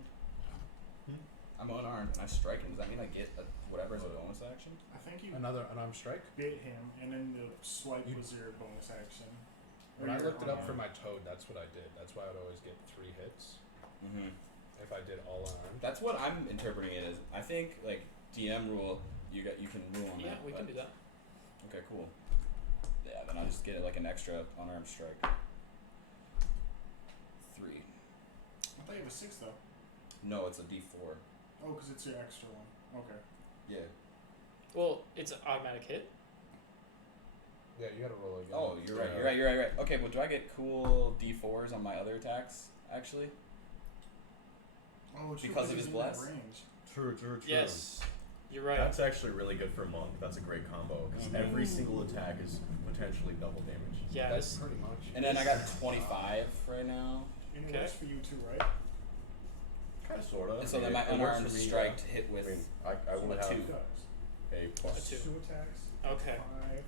I'm unarmed and I strike him. Does that mean I get whatever as a bonus action? I think you Another unarmed strike? bit him, and then the swipe was your bonus action. When I looked it up for my toad, that's what I did. That's why I would always get 3 hits Mm-hmm. if I did all unarmed. That's what I'm interpreting it as. I think DM rule, you can rule on Yeah, that. we can do that. Okay, cool. Yeah, then I'll just get an extra unarmed strike. 3. I thought you had a 6 though. No, it's a D4. Oh, because it's your extra one. Okay. Yeah. Well, it's an automatic hit. Yeah, you gotta roll again. Oh, you're right. Okay, well, do I get cool D4s on my other attacks, actually? Oh, it's Because of he's his in that bless? range. True. Yes, you're right. That's actually really good for monk. That's a great combo because every single attack is potentially double damage. Yeah, That's this, pretty much. And then I got 25 right now. And it Okay. works for you too, right? Kind of, sort of. And so then my unarmed strike hit with I would a have 2. It does. a plus. A 2. 2 attacks. Okay. 5.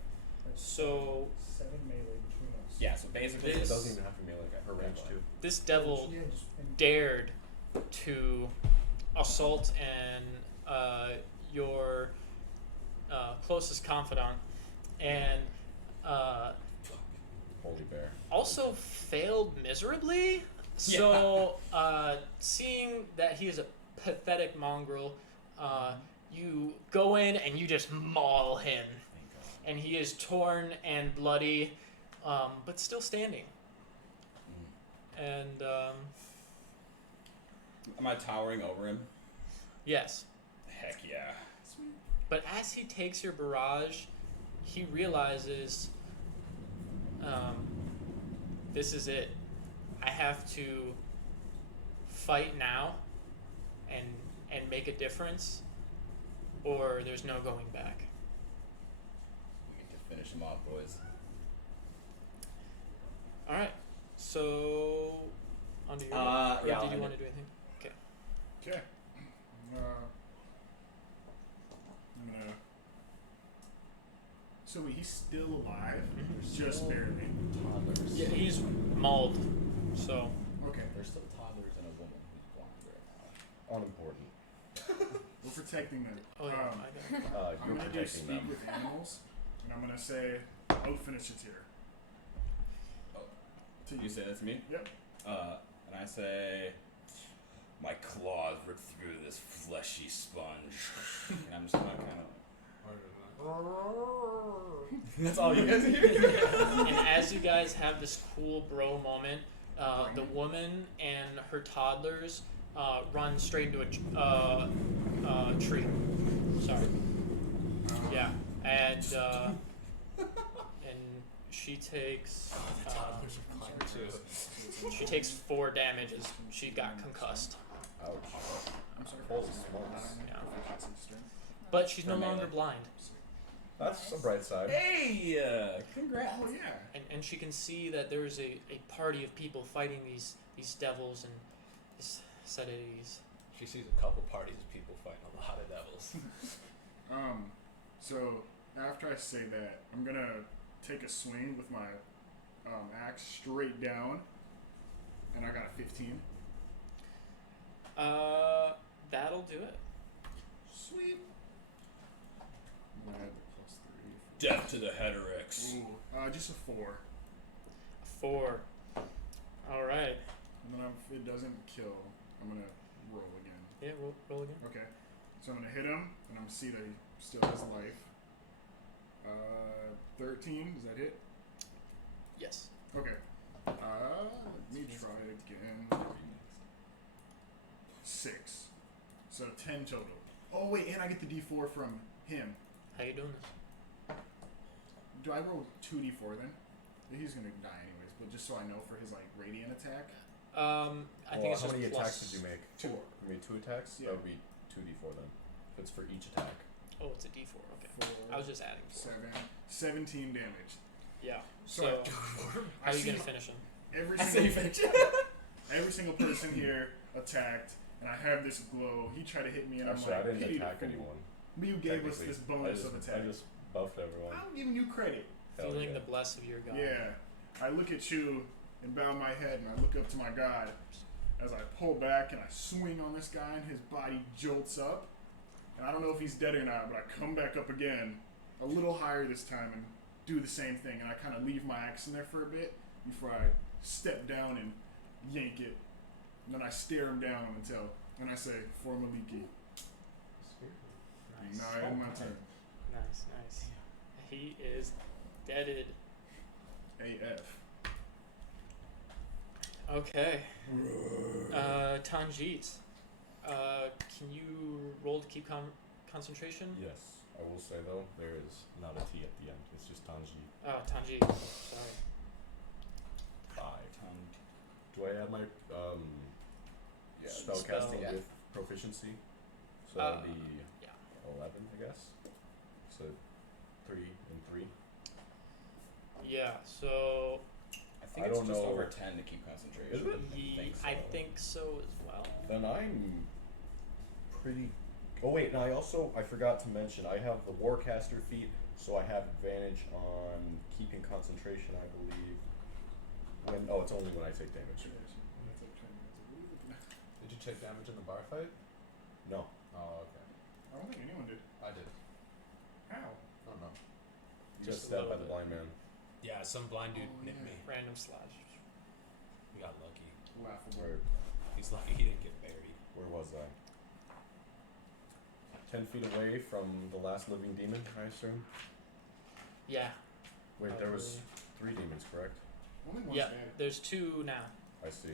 That's So 7 melee between us. Yeah, so basically It This- doesn't even have to be like her range too. this devil Yeah, just dared to assault your closest confidant, and Holy bear. also failed miserably. So, seeing that he is a pathetic mongrel, you go in and you just maul him. Thank God. And he is torn and bloody, but still standing. And, Am I towering over him? yes. Heck yeah. But as he takes your barrage, he realizes, this is it. I have to fight now and make a difference, or there's no going back. We need to finish him off, boys. Alright, so on to your or yeah, did I'll you end want it. to do anything? Okay. Okay. I'm gonna. So wait, he's still alive? Just barely. Toddlers. Yeah, he's mauled, so Okay. There's still toddlers and a woman who's blind right now. Unimportant. We're protecting them. oh yeah, I got it. I'm You're gonna do protecting speak them. with animals, and I'm gonna say, "I'll finish it here." Oh, To you say that to me? Yep. And I say, my claws rip through this fleshy sponge. And I'm just gonna kind of. That's all you guys hear. And as you guys have this cool bro moment, the woman and her toddlers run straight into a tree. Sorry. Yeah, and she takes she takes 4 damage as she got concussed. Ouch. I'm sorry. Holy I smokes. don't know Yeah. proficiency strength. But she's no For melee. longer blind, That's a bright side. Hey, congrats. Oh yeah. and she can see that there's a party of people fighting these devils and these sedatives. She sees a couple parties of people fighting a lot of devils. So after I say that, I'm gonna take a swing with my axe straight down, and I got a 15. That'll do it. Sweet. I'm gonna add the +3. Death to the Heterix. Ooh, just a 4. 4. All right. And then if it doesn't kill, I'm gonna roll again. Yeah, roll again. Okay. So I'm gonna hit him, and I'm gonna see that he still has life. 13. Does that hit? Yes. Okay. Let me try again. 6. So 10 total. Oh wait, and I get the D4 from him. How you doing this? Do I roll 2d4 then? He's gonna die anyways, but just so I know for his like radiant attack. I think it's how just many plus. attacks did you make? 2. You made 2 attacks? Yeah. That would be 2d4 then. If it's for each attack. Oh, it's a D4. Okay. 4, I was just adding 4. 7, 17 damage. Yeah. So, So, I how are you see gonna finish him? every I say single finish. every single person here attacked, and I have this glow. He tried to hit me, and Actually, I'm I like, didn't "Pity the attack fool." anyone. You gave us Technically. this bonus of I attack. just buffed everyone. I'm giving you credit. Hell Feeling yeah. the bless of your God. Yeah. I look at you and bow my head, and I look up to my God as I pull back and I swing on this guy, and his body jolts up. And I don't know if he's dead or not, but I come back up again, a little higher this time, and do the same thing. And I kind of leave my axe in there for a bit before I step down and yank it. And then I stare him down and I say, "For Maliki." Nice. Now I end my turn. Nice. He is deaded. AF. Okay. Tanjit. Can you roll to keep concentration? Yes. I will say though, there is not a T at the end. It's just Tanji. Oh, Tanjit. Sorry. 5. Do I add my spell casting yeah. with proficiency? So that would be Yeah. 11, I guess. So 3 and 3. Yeah. So I think I it's don't just know. over 10 to keep concentration. Is it? I think so as well. Then I'm pretty. Oh wait, now I forgot to mention I have the Warcaster feat, so I have advantage on keeping concentration. I believe. It's only when I take damage. Did you take damage in the bar fight? No. Oh, okay. I don't think anyone did. I did. How? I don't know. You got Just a stabbed by little the bit. blind man. Yeah, some blind dude Oh, nicked yeah. me. Random slash. We got lucky. Laughable. Where, He's lucky he didn't get buried. where was I? 10 feet away from the last living demon, I assume? Yeah. Wait, there was 3 demons, correct? Only one's Yeah. dead. There's 2 now. I see.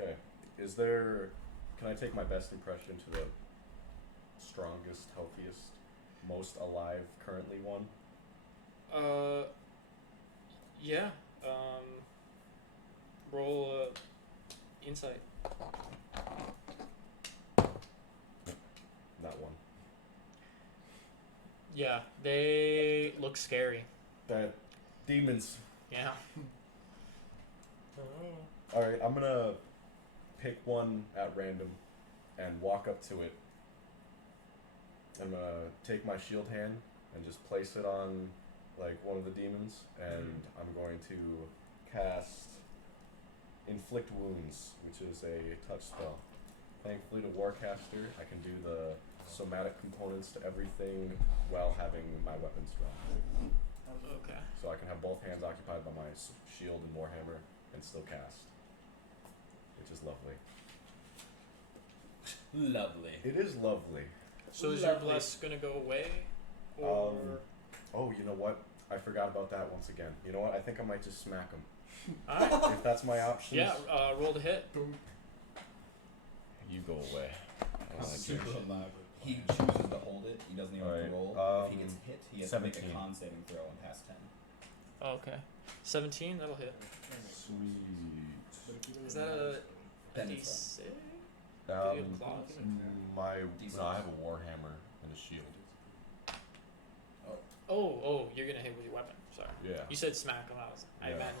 Okay. Is there... Can I take my best impression to the strongest, healthiest, most alive currently one? Yeah. Roll insight. That one. Yeah, they look scary. That... Demons. Yeah. Alright, I'm gonna pick one at random and walk up to it. I'm gonna take my shield hand and just place it on like one of the demons, and I'm going to cast Inflict Wounds, which is a touch spell. Thankfully to Warcaster, I can do the somatic components to everything while having my weapons drawn. Okay. So I can have both hands occupied by my shield and warhammer and still cast, which is lovely. Lovely. It is lovely. So is your Lovely. bless gonna go away, or Oh, you know what? I forgot about that once again. You know what? I think I might just smack him. Alright. If that's my option. Yeah. Roll to hit. You go away. I don't like Super your shit. elaborate. He chooses to hold it. He doesn't even have to Alright, roll. If he gets hit, he has to make 17. a con saving throw and pass 10. Oh, okay. 17. That'll hit. Sweet. Is that a Then it's D6? Um, Do you have claws? my D6. no, I have a warhammer and a shield. Oh, you're gonna hit with your weapon. Sorry. Yeah. You said smack him. I Yeah. meant.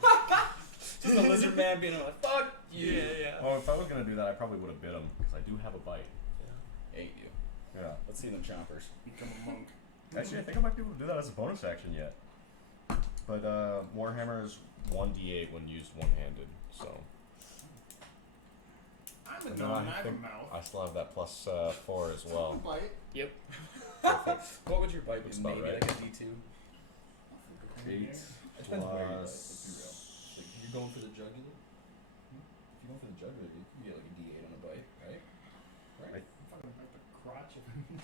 Just a lizard man being like, fuck you. Yeah. Oh, if I was gonna do that, I probably would have bit him because I do have a bite. Ate you. Yeah. Let's see them chompers. Become a monk. Actually, I think I might be able to do that as a bonus action yet. But warhammer is 1d8 when used one-handed, so. I'm a And gnome, then I have a think mouth. I still have that plus 4 as well. Bite. Yep. Perfect. What would your bite Looks be? about Maybe right. like a D2? 8 It depends where you're at, plus. let's be real. Like, if you're going for the jugular, if you're going for the jugular, you can get like a D8 on a bite, right? Right? I'm fucking bite the crotch of him.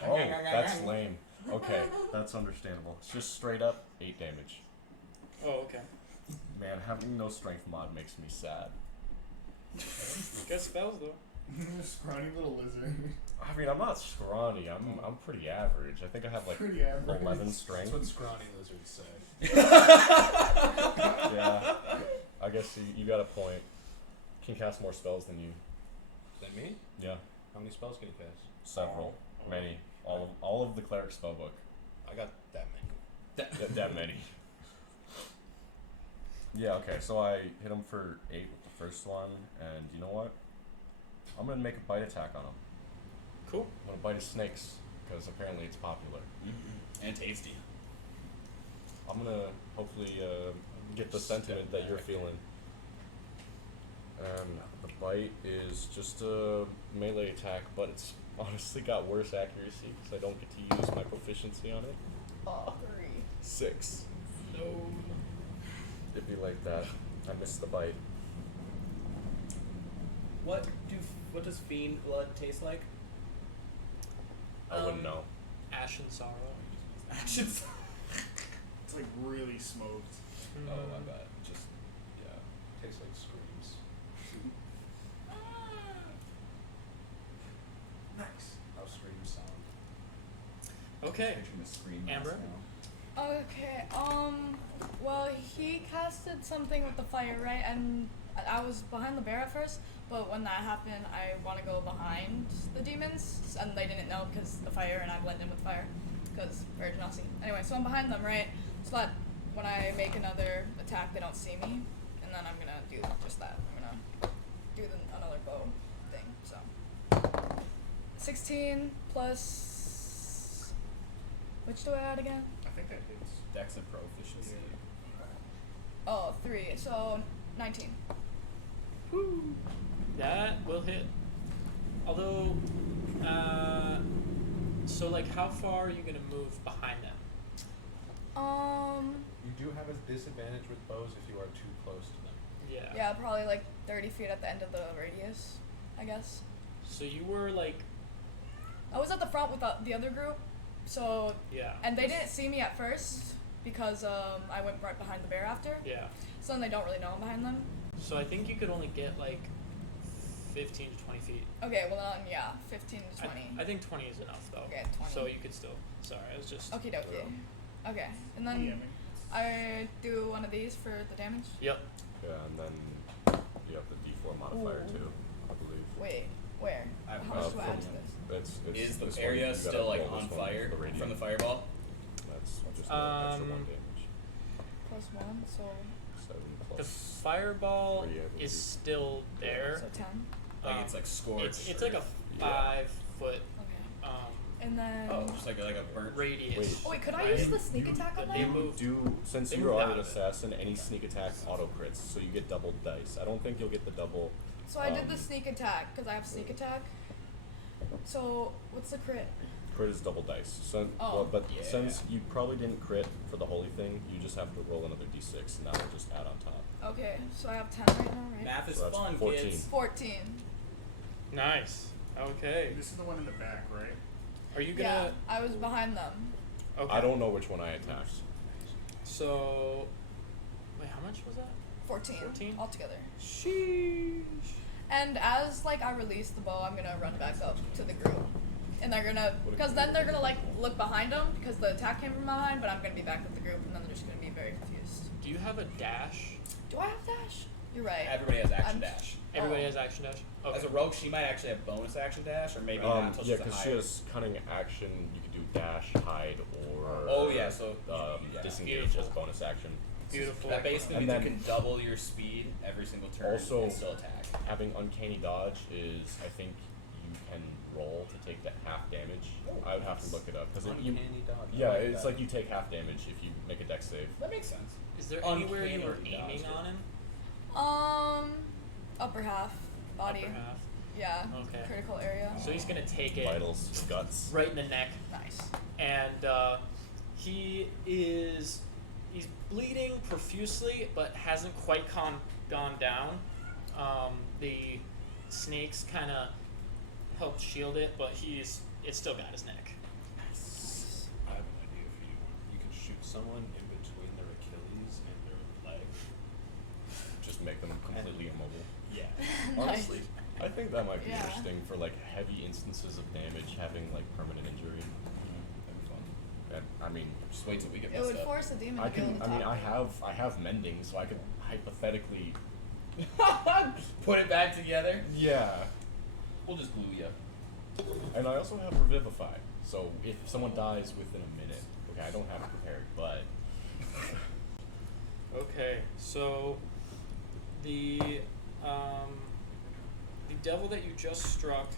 Oh, that's lame. Okay, that's understandable. It's just straight up 8 damage. Oh, okay. Man, having no strength mod makes me sad. Get spells though. Scrawny little lizard. I mean, I'm not scrawny. I'm pretty average. I think I have like Pretty average. 11 That's strength. what scrawny lizards say. Yeah. I guess you got a point. Can cast more spells than you. Is that me? Yeah. How many spells can you cast? Several. Many. All of the cleric spellbook. I got that many. That many. Yeah, okay, so I hit him for 8 with the first one, and you know what? I'm gonna make a bite attack on him. Cool. I'm gonna bite his snakes, because apparently it's popular. And tasty. I'm gonna hopefully get the sentiment that you're feeling. And the bite is just a melee attack, but it's honestly got worse accuracy, because I don't get to use my proficiency on it. Oh, 3. 6. No. It'd be like that. I missed the bite. What does fiend blood taste like? I wouldn't know. Ash and sorrow. Actions. It's like really smoked. Oh, I bet. Just, yeah. Tastes like screams. Nice. How screams sound. Okay. Picturing the scream Amber? mask now. Okay, well, he casted something with the fire, right? And I was behind the bear at first, but when that happened, I want to go behind the demons, and they didn't know because the fire, and I blend in with fire, because very genasi. Anyway, so I'm behind them, right? So that when I make another attack, they don't see me, and then I'm gonna do just that. I'm gonna do another bow thing, so. 16 plus... Which do I add again? I think that hits. Dex and proficiency. Oh, 3, so 19. That will hit. Although, so like, how far are you gonna move behind them? You do have a disadvantage with bows if you are too close to them. Yeah. Yeah, probably like 30 feet at the end of the radius, I guess. So you were like, I was at the front with the other group, so yeah. and they didn't see me at first because I went right behind the bear after. Yeah. So then they don't really know I'm behind them. So I think you could only get like 15 to 20 feet. Okay, well then yeah, 15 to 20. I think 20 is enough though. Okay, 20. So you could still. Sorry, I was just. Okie dokie. Okay, and then DMing. I do one of these for the damage. Yep. Yeah, and then you have the D4 modifier Ooh. too, I believe. Wait, where? How much do I add to this? It's Is the this one, area you gotta still like roll on this one, fire the radiant. from the fireball? That's just an extra 1 damage. Plus 1, so 7 The plus. fireball Three, I believe. is still there. so 10. Like it's like scorched. It's like a Yeah. 5-foot Okay. And then Oh, just like a burnt. radius. Wait. Oh wait, could I right? use the sneak attack on They that? move. Do since They you moved are out an of it. assassin, any sneak attack auto crits, so you get double dice. I don't think you'll get the double. So I did the sneak attack because I have sneak attack. So what's the crit? Crit is double dice. So, Oh. well, but Yeah. since you probably didn't crit for the holy thing, you just have to roll another d6, and that'll just add on top. Okay, so I have 10 right now, right? Math is So that's fun, 14. kids. 14. Nice. Okay. This is the one in the back, right? Are you Yeah, gonna? I was behind them. Okay. I don't know which one I attacked. So, wait, how much was that? 14. 14? Altogether. Sheesh. And as like I release the bow, I'm gonna run back up to the group, and they're gonna, because then they're gonna like look behind them because the attack came from behind, but I'm gonna be back with the group, and then they're just gonna be very confused. Do you have a dash? Do I have dash? You're right. Everybody has action I'm- dash. Everybody Oh. has action dash. Okay. As a rogue, she might actually have bonus action dash, or maybe not until Yeah, she's a because higher. she has cunning action. You could do dash, hide, or Oh, yeah, so, yeah. disengage Beautiful. as a bonus action. Beautiful. That basically And means you then- can double your speed every single turn Also- and still attack. Having uncanny dodge is, I think, you can roll to take that half damage. I would have to look it up because Uncanny dodge. I yeah, like it's that. like you take half damage if you make a dex save. That makes sense. Is there anywhere you were Uncanny aiming dodge. on him? Upper half, body. Upper half. Yeah. Okay. Critical area. So he's gonna take it Vitals, guts. right in the neck, Nice. and he's bleeding profusely, but hasn't quite gone down. The snakes kind of helped shield it, but it's still got his neck. I have an idea for you. You can shoot someone in between their Achilles and their leg. Just make them completely immobile. Yeah. Honestly, I think that might be Yeah. interesting for like heavy instances of damage having like permanent injury. That'd be fun. And, I mean, Just wait till we get It messed would up. force a demon I to be able can. to I mean, talk. I have mending, so I could hypothetically. Put it back together. Yeah. We'll just glue you. And I also have revivify, so if someone dies within a minute, okay, I don't have it prepared, but Okay, so the devil that you just struck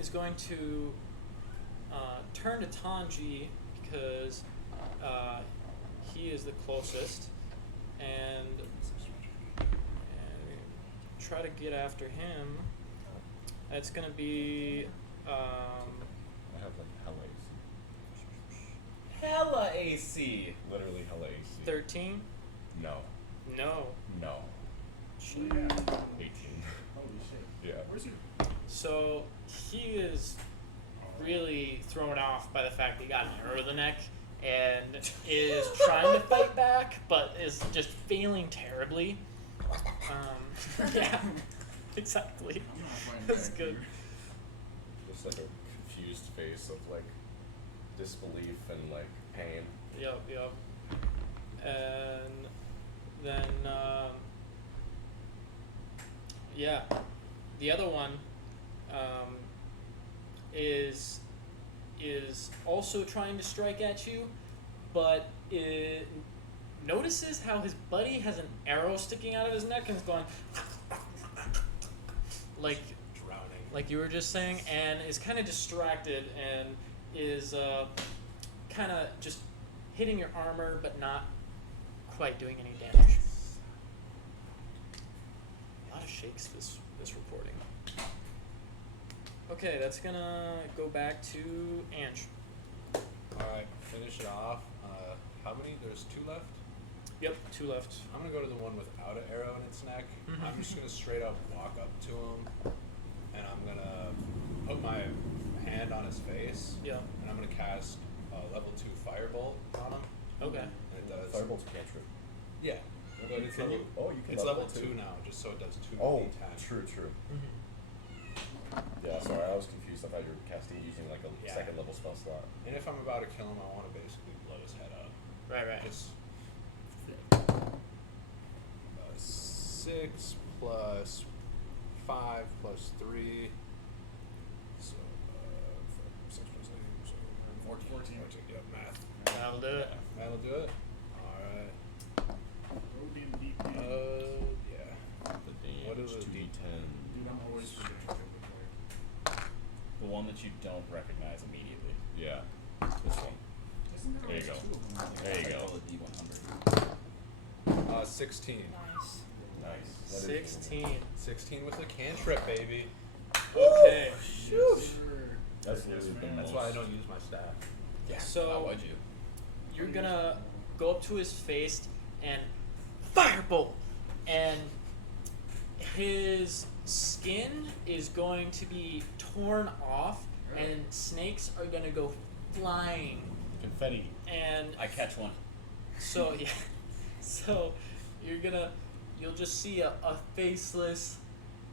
is going to turn to Tanji because he is the closest, and try to get after him. It's going to be I have like hell AC. Hella AC. Literally hell AC. 13. No. No. No. Yeah. 18. Holy shit. Yeah. Where's your? So he is really thrown off by the fact that he got an arrow to the neck and is trying to fight back, but is just failing terribly. Yeah, exactly. That's good. Just like a confused face of like disbelief and like pain. Yep. And then, yeah, the other one is also trying to strike at you, but it notices how his buddy has an arrow sticking out of his neck and is going like Drowning. like you were just saying, and is kind of distracted and is kind of just hitting your armor but not quite doing any damage. A lot of shakes this recording. Okay, that's gonna go back to Ange. Alright, finish it off. how many? There's 2 left. Yep, 2 left. I'm gonna go to the one without an arrow in its neck. I'm just gonna straight up walk up to him, and I'm gonna put my hand on his face. Yeah. And I'm gonna cast a level 2 firebolt on him. Okay. And it does. Firebolt's a cantrip. Yeah. But it's Can level, you? Oh, you can. it's level it 2 now, just so it does 2 Oh, d10. true. Mm-hmm. Yeah, sorry, I was confused. I thought you were casting using like a Yeah. second level spell slot. And if I'm about to kill him, I want to basically blow his head up. Right. It's 6 plus 5 plus 3. So 6 plus 8. So 14. Yep, math. That'll do it. That'll do it. All right. Yeah. The damage, What is it? 2d10. Dude, I'm always forgetting to play. The one that you don't recognize immediately. Yeah, this one. Isn't There you like go. 2 of them? There you I go. roll a D100. 16. Nice. Nice. That is 16. 16 with the cantrip, baby. Okay. That's literally the That's most. why I don't use my staff. Why So would you? you're gonna go up to his face and firebolt, and his skin is going to be torn off, and snakes are gonna go flying, Confetti. and I catch one. so yeah, so you'll just see a faceless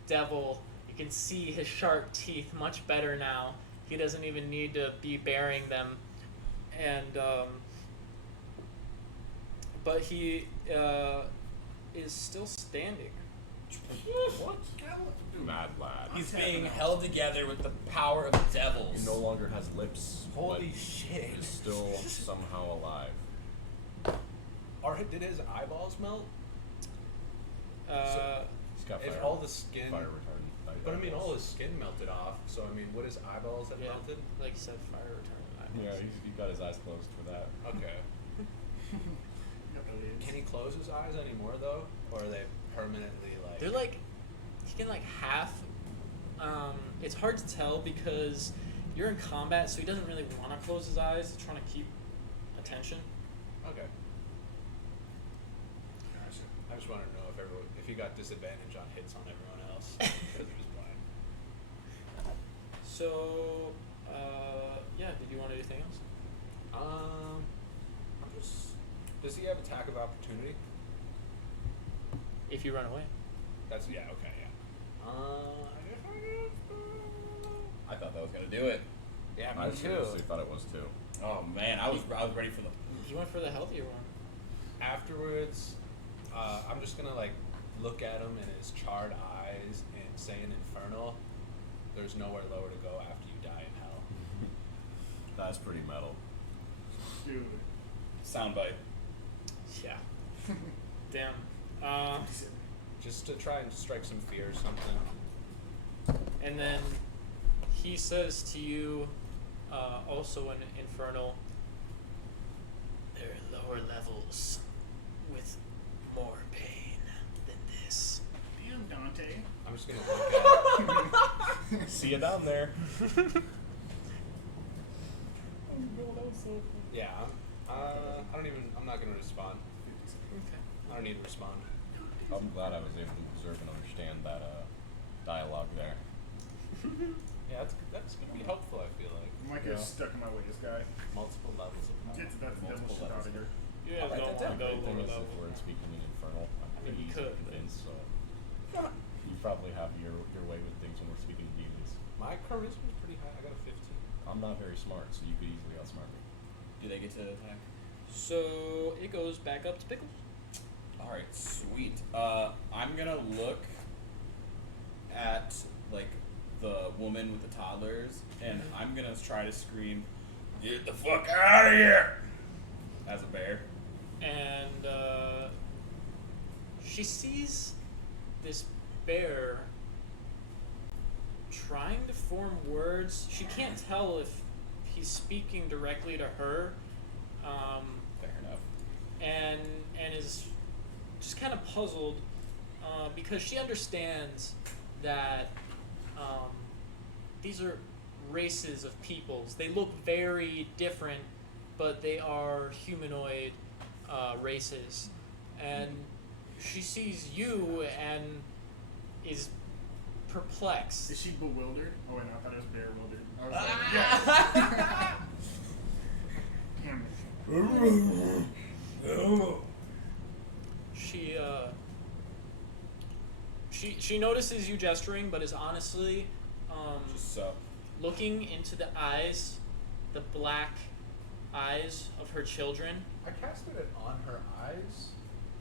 devil. You can see his sharp teeth much better now. He doesn't even need to be bearing them, and but he is still standing. What? Mad lad. He's being held together with the power of devils. He no longer has lips. Holy but shit. Is still somehow alive. Did his eyeballs melt? He's got If fire, all the skin. fire retardant. But I mean, all his skin melted off, so I mean, would his eyeballs have Yeah, melted? like you said, fire retardant. Yeah, he got his eyes closed for that. Okay. Got the lids. Can he close his eyes anymore, though? Or are they permanently like. They're like, he can like half. It's hard to tell because you're in combat, so he doesn't really want to close his eyes. He's trying to keep attention. Okay. Gotcha. I just wanted to know if he got disadvantage on hits on everyone else because he was blind. So, yeah. Did you want to do anything else? I'm just. Does he have attack of opportunity? If you run away. That's okay, yeah. I thought that was gonna do it. Yeah, I me seriously too. thought it was too. Oh man, I was ready for the. He went for the healthier one. Afterwards, I'm just gonna like look at him in his charred eyes and say in Infernal, "There's nowhere lower to go after you die in hell." That's pretty metal. Dude. Soundbite. Yeah. Damn. Just to try and strike some fear or something. And then he says to you, also in Infernal, there are lower levels with more pain than this. Damn, Dante. I'm just gonna look at. See you down there. Yeah, I'm not gonna respond. Okay. I don't need to respond. I'm glad I was able to observe and understand that dialogue there. Yeah, that's gonna be helpful. I feel like I might get stuck in my way, this guy. multiple levels of power. Get that devil Multiple shit out levels. of here. You guys Alright, don't that's want to go The thing lower is, if level. we're speaking in Infernal, I'm I mean, pretty you easy could, to but- convince, so you probably have your way with things when we're speaking demons. My charisma's pretty high. I got a 15. I'm not very smart, so you could easily outsmart me. Do they get to attack? So it goes back up to Pickles. All right, sweet. I'm gonna look at like the woman with the toddlers, and I'm gonna try to scream, "Get the fuck out of here!" as a bear. And she sees this bear trying to form words. She can't tell if he's speaking directly to her, Fair enough. and is just kind of puzzled because she understands that these are races of peoples. They look very different but they are humanoid races. And she sees you and is perplexed. Is she bewildered? Oh wait, no, I thought it was bewildered. I was like, yes. Damn it. She notices you gesturing, but is honestly Just so. looking into the eyes, the black eyes of her children. I casted it on her eyes,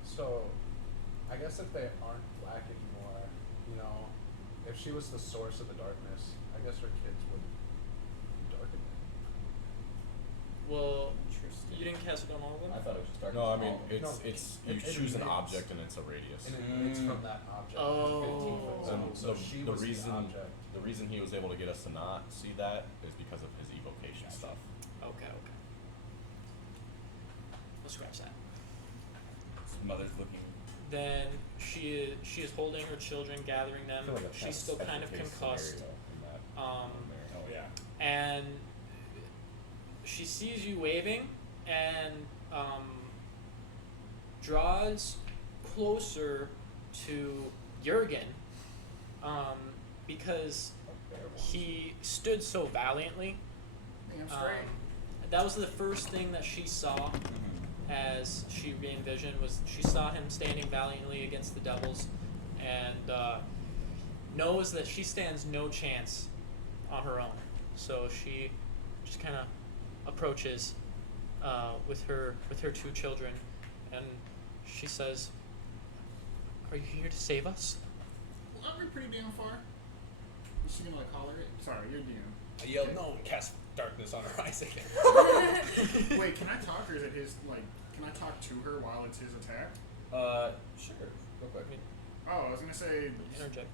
so I guess if they aren't black anymore, you know, if she was the source of the darkness, I guess her kids would be darkened. Well, Interesting. you didn't cast it on all of them? I thought it was just dark. No, I mean Oh. it's No, you it choose an emits. object and it's a radius. And it emits from that object. Oh. 15 foot zone. So she the was reason the object. the reason he was able to get us to not see that is because of his evocation stuff. Okay. We'll scratch that. His mother's looking. Then she is holding her children, gathering them. I feel like that's She's still kind of special case concussed. scenario in that Um, there. Oh yeah. and she sees you waving and draws closer to Jurgen because he stood so valiantly. Damn straight. That was the first thing that she saw as she re-envisioned, was she saw him standing valiantly against the devils, and knows that she stands no chance on her own. So she just kind of approaches with her two children, and she says, "Are you here to save us?" Well, aren't we pretty damn far? Is she gonna like holler it? Sorry, you're DM. I yelled no and cast darkness on her eyes again. Wait, can I talk or is it his like? Can I talk to her while it's his attack? Sure. Real quick. Oh, I was gonna say, Interject.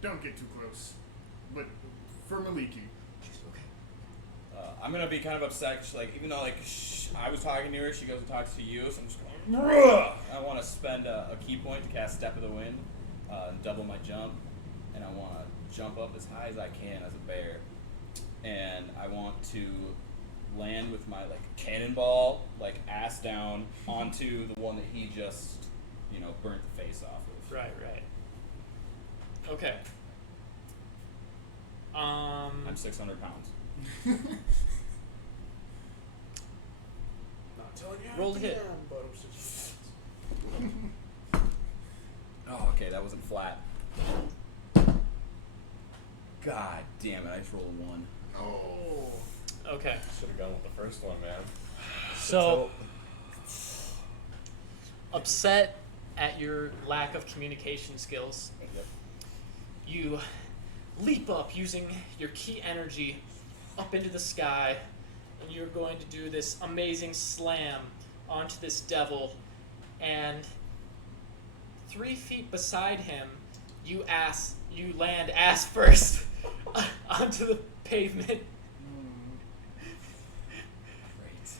don't get too close. But for Maliki, I'm gonna be kind of upset. 'Cause, like, even though like I was talking to her, she goes and talks to you, so I'm just going. Bruh! I want to spend a key point to cast Step of the Wind, and double my jump, and I want to jump up as high as I can as a bear, and I want to land with my like cannonball, like ass down onto the one that he just, burnt the face off of. Right. Okay. I'm 600 pounds. Not telling you. Roll to hit. But I'm just Oh, okay, that wasn't flat. God damn it! I just rolled a 1. oh, Okay. Should have gone with the first one, man. So upset at your lack of communication skills, Yep. you leap up using your key energy up into the sky, and you're going to do this amazing slam onto this devil, and 3 feet beside him, you land ass first onto the pavement, Great.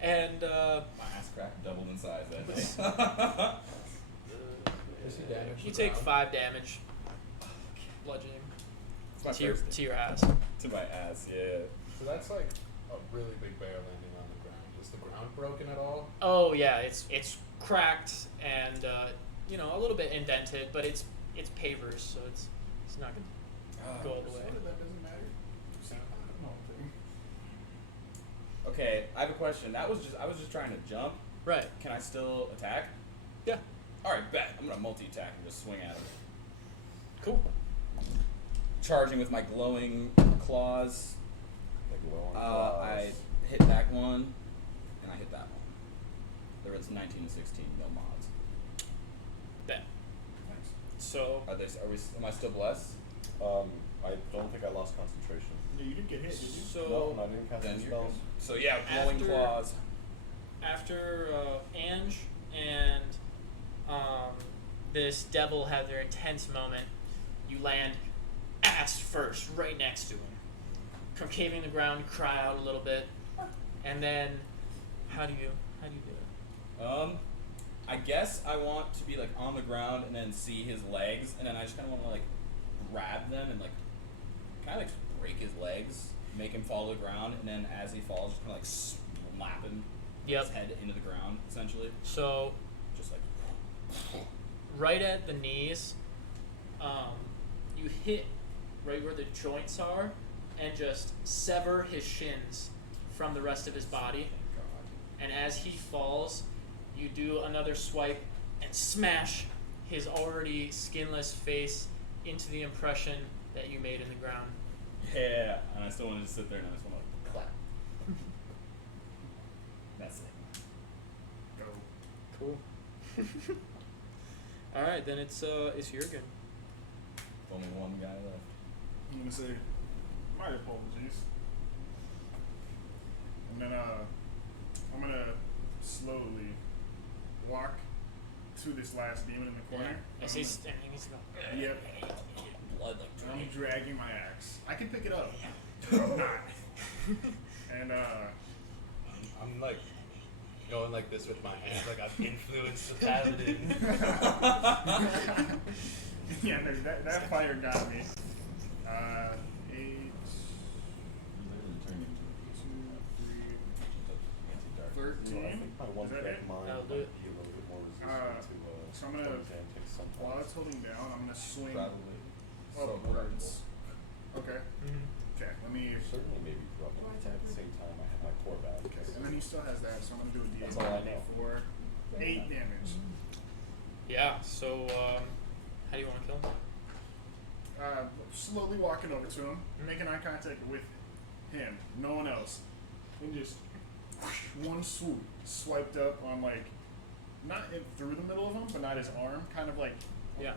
and My ass crack doubled in size that day. Is he damaged? you the take ground? 5 damage, bludgeoning It's my to your, first to your ass. to my ass, yeah. So that's like a really big bear landing on the ground. Is the ground broken at all? Oh yeah, it's cracked and a little bit indented, but it's pavers, so it's not gonna go all the way. that doesn't matter. Okay, I have a question. I was just trying to jump. Right. Can I still attack? Yeah. All right, bet. I'm gonna multi-attack and just swing at him. Cool. Charging with my glowing claws. Like low on I hit that one, and I hit that one. There was 19 and 16, no mods. Bet. Nice. So Am I still blessed? I don't think I lost concentration. Yeah, you didn't get hit, did you? No, I didn't cast Then any you're spells. good. So yeah, glowing After- claws. after Ange and this devil have their intense moment, you land ass first, right next to him. Concaving the ground, you cry out a little bit, and then how do you do it? I guess I want to be like on the ground and then see his legs, and then I just kind of want to like grab them and like kind of like break his legs, make him fall to the ground, and then as he falls, just kind of like lapping Yep. his head into the ground, essentially. So Just like. right at the knees, you hit right where the joints are, and just sever his shins from the rest of his body. And as he falls, you do another swipe and smash his already skinless face into the impression that you made in the ground. Yeah, and I still want to just sit there and I just want to clap. That's it. Go. Cool. All right, then it's Jurgen. Only one guy left. I'm gonna say my apologies, and then I'm gonna slowly walk to this last demon in the corner. As he's standing, he's going. Yep. Blood like I'm draining. dragging my axe. I can pick it up. I'm not. And I'm like going like this with my hands, like I've influenced the paladin. yeah, no, that fire got me. 8, 2, 3, 13. My one Is that crit it? mine That'll might do it. be a little bit more resistant to So I'm gonna, gigantic sometimes. while it's holding down, I'm gonna swing Probably. upwards. Okay. Mm-hmm. Okay, let me. Certainly maybe corrupt. At the same time, I have my core back. Okay, and then he still has that, so I'm gonna do a D8 That's all I know. for 8 damage. Yeah. So, how do you want to kill him? Slowly walking over to him, making eye contact with him, no one else, and just one swoop, swiped up on like, not in, through the middle of him, but not his arm, kind of like, Yeah.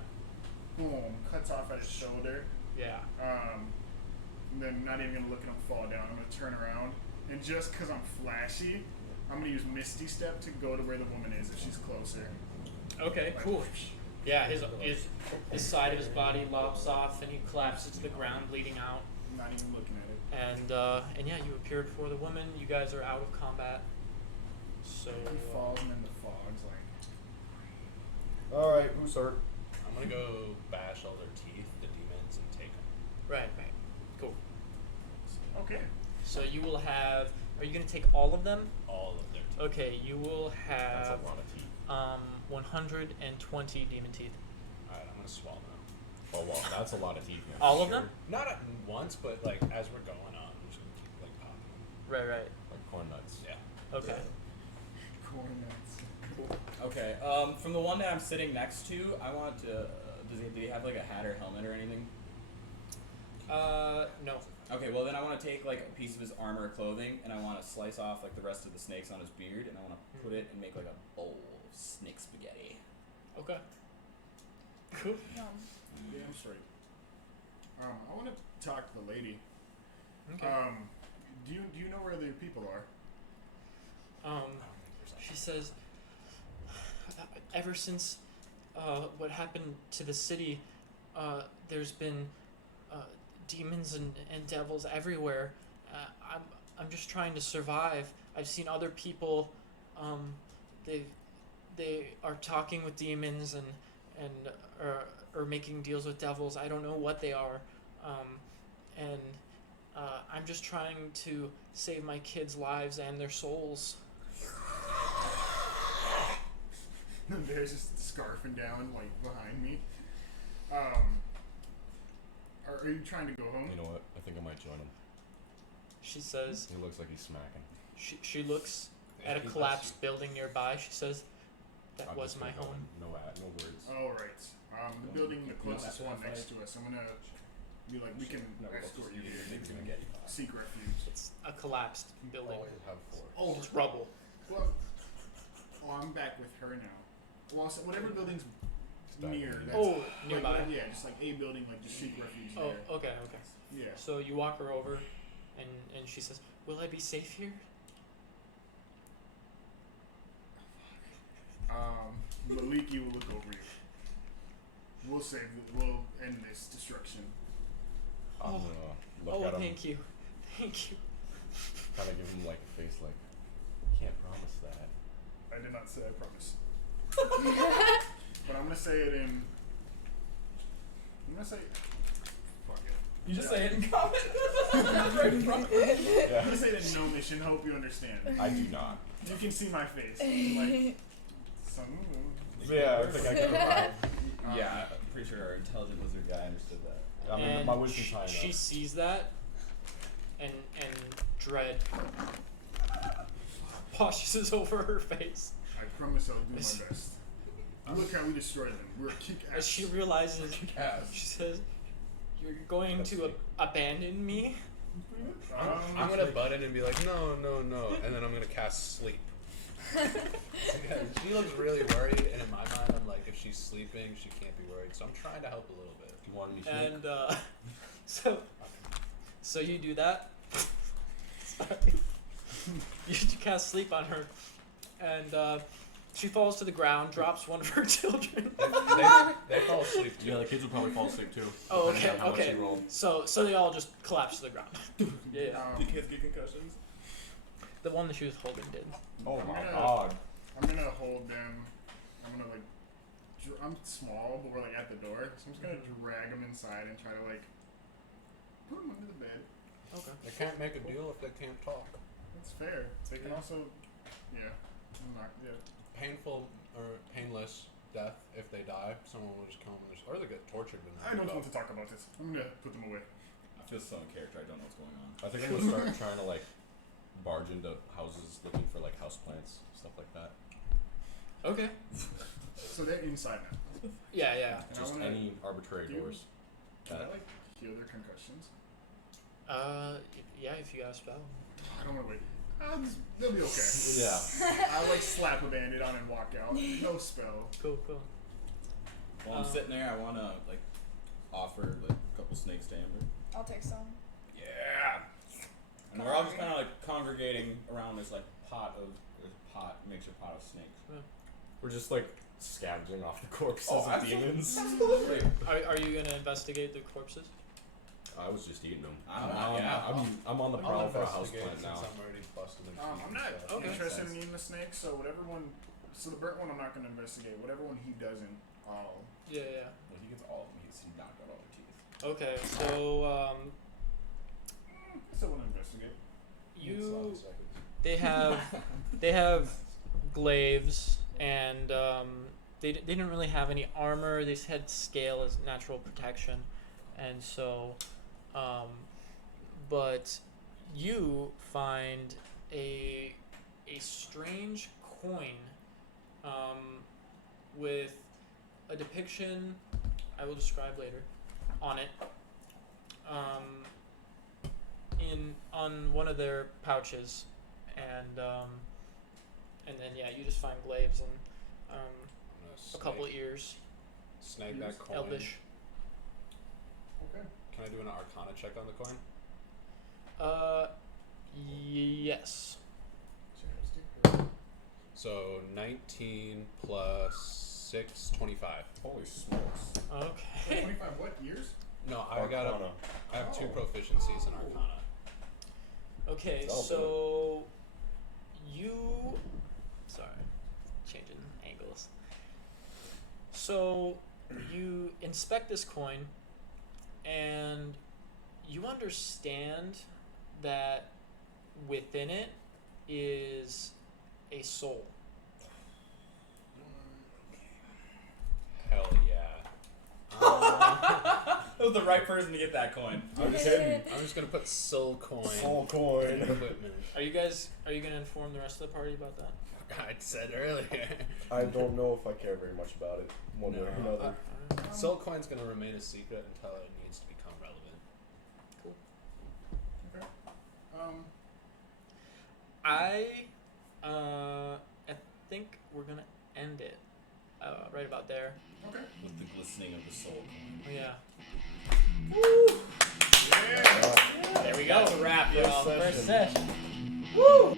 boom, cuts off at his shoulder. Yeah. And then not even gonna look at him fall down. I'm gonna turn around, and just because I'm flashy, I'm gonna use Misty Step to go to where the woman is if she's closer. Okay. Like, Cool. Yeah. His side of his body lops off, and he collapses to the ground, bleeding out. Not even looking at it. And yeah, you appeared for the woman. You guys are out of combat. So. He falls, and then the fog's like. Alright, who's hurt? I'm gonna go bash all their teeth, the demons, and take them. Right. Right. Cool. Okay. So you will have. Are you gonna take all of them? All of their teeth. Okay. You will That's have a lot of teeth. 120 demon teeth. Alright, I'm gonna swallow them. Oh, well, that's a lot of teeth. Man. All of them? Not at once, but like as we're going on, I'm just gonna keep like popping them. Right. Right. Like corn nuts. Yeah. Okay. Corn nuts. Okay, from the one that I'm sitting next to, I want to. Did he have like a hat or helmet or anything? No. Okay, well then I want to take like a piece of his armor or clothing, and I want to slice off like the rest of the snakes on his beard, and I want to put it and make like a bowl of snake spaghetti. Okay. Cool. Damn straight. I want to talk to the lady. Okay. Do you know where the people are? She says, ever since what happened to the city, there's been demons and devils everywhere. I'm just trying to survive. I've seen other people. They are talking with demons and are making deals with devils. I don't know what they are, and I'm just trying to save my kids' lives and their souls. There's just scarfing down like behind me. Are you trying to go home? You know what? I think I might join him. She says. He looks like he's smacking. She looks at a collapsed building nearby. She says, "That I'm was just my gonna go home." in. No words. All right. The building, the closest one fight. next to us. I'm gonna be like, we can No, we'll escort you just here. use You it. can seek refuge. It's a collapsed building. Always have force. Oh, It's rubble. well, I'm back with her now. Well, so whatever building's near. That's Oh, nearby. Like, yeah, just like a building, like just seek refuge Oh, there. okay. Yeah. So you walk her over, and she says, "Will I be safe here?" Maliki will look over you. We'll end this destruction. I'm Oh. gonna look Oh, at him. thank you. Thank you. Kind of give him like a face like, can't promise that. I did not say I promise. But I'm gonna say it in. I'm gonna say. Fuck it. You just say it in common. Right in front of me. Yeah. You say it in Gnomish and hope you understand. I do not. You can see my face. Like, Yeah, I think I can provide. Yeah, I'm pretty sure our intelligent lizard guy understood that. I mean, And my wisdom's high enough. she sees that, and dread washes over her face I promise I'll do my best. Look how we destroyed them. We're kick ass. as she realizes. She says, "You're going to abandon me." I'm gonna butt in and be like, no, and then I'm gonna cast sleep. Because she looks really worried, and in my mind, I'm like, if she's sleeping, she can't be worried. So I'm trying to help a little bit. Do you want me to And so you do that. Sorry. You cast sleep on her, and she falls to the ground, drops one of her children. They fall asleep too. Yeah, the kids will probably fall asleep too. Oh, depending okay, on what okay. she rolled. So they all just collapse to the ground. Yeah. Do kids get concussions? The one that she was holding did. Oh I'm my gonna- god. I'm gonna hold them. I'm gonna like. I'm small, but we're like at the door, so I'm just gonna drag them inside and try to like put them under the bed. Okay. They can't make a deal if they can't talk. That's fair. They can also, yeah, Painful or painless death if they die. Someone will just kill them, or they get tortured. And I don't want to talk about this. I'm gonna put them away. I feel so in character. I don't know what's going on. I think I'm gonna start trying to like barge into houses looking for like houseplants, stuff like that. Okay. So they're inside now. Yeah, yeah. And Just I wanna, any arbitrary do- doors. Can I like heal their concussions? Yeah, if you got a spell. I don't wanna wait. They'll be okay. Yeah. I like slap a bandit on and walk out. No spell. Cool. While I'm sitting there, I wanna like offer like a couple snakes to Amber. I'll take some. Yeah. And we're all just kind of like congregating around this like makeshift pot of snakes. We're just like scavenging off the corpses Oh, of demons. Absolutely. Are you gonna investigate the corpses? I was just eating them. Yeah. I'm on the I'll prowl for a investigate houseplant since now. I'm already busting their teeth. I'm not so- Okay. interested in eating the snake, so whatever one. So the burnt one, I'm not gonna investigate. Whatever one he doesn't, I'll. Yeah. Well, he gets all of them. He knocked out all the teeth. Okay, so I still want to investigate. you they have glaives, and they didn't really have any armor. They just had scale as natural protection, and so but you find a strange coin with a depiction I will describe later on it on one of their pouches, and then you just find glaives and I'm a gonna couple snake- ears, snag that coin. elvish. Okay. Can I do an Arcana check on the coin? Yes. So 19 plus 6, 25. Holy smokes. Okay. 25 what years? No, I have 2 proficiencies in Arcana. Okay, That'll do so sorry, changing angles. So you inspect this coin, and you understand that within it is a soul. Hell yeah. That was the right person to get that coin. I'm just kidding. I'm just gonna put soul coin. Soul in coin. equipment. Are you gonna inform the rest of the party about that? I said earlier. I don't know if I care very much about it, one way or No, another. Soul coin's gonna remain a secret until it needs to become relevant. Cool. Okay. I think we're gonna end it right about there. Okay. With the glistening of the soul coin. Yeah. Yeah. There we go. That's a wrap, First y'all. session. First session. Woo!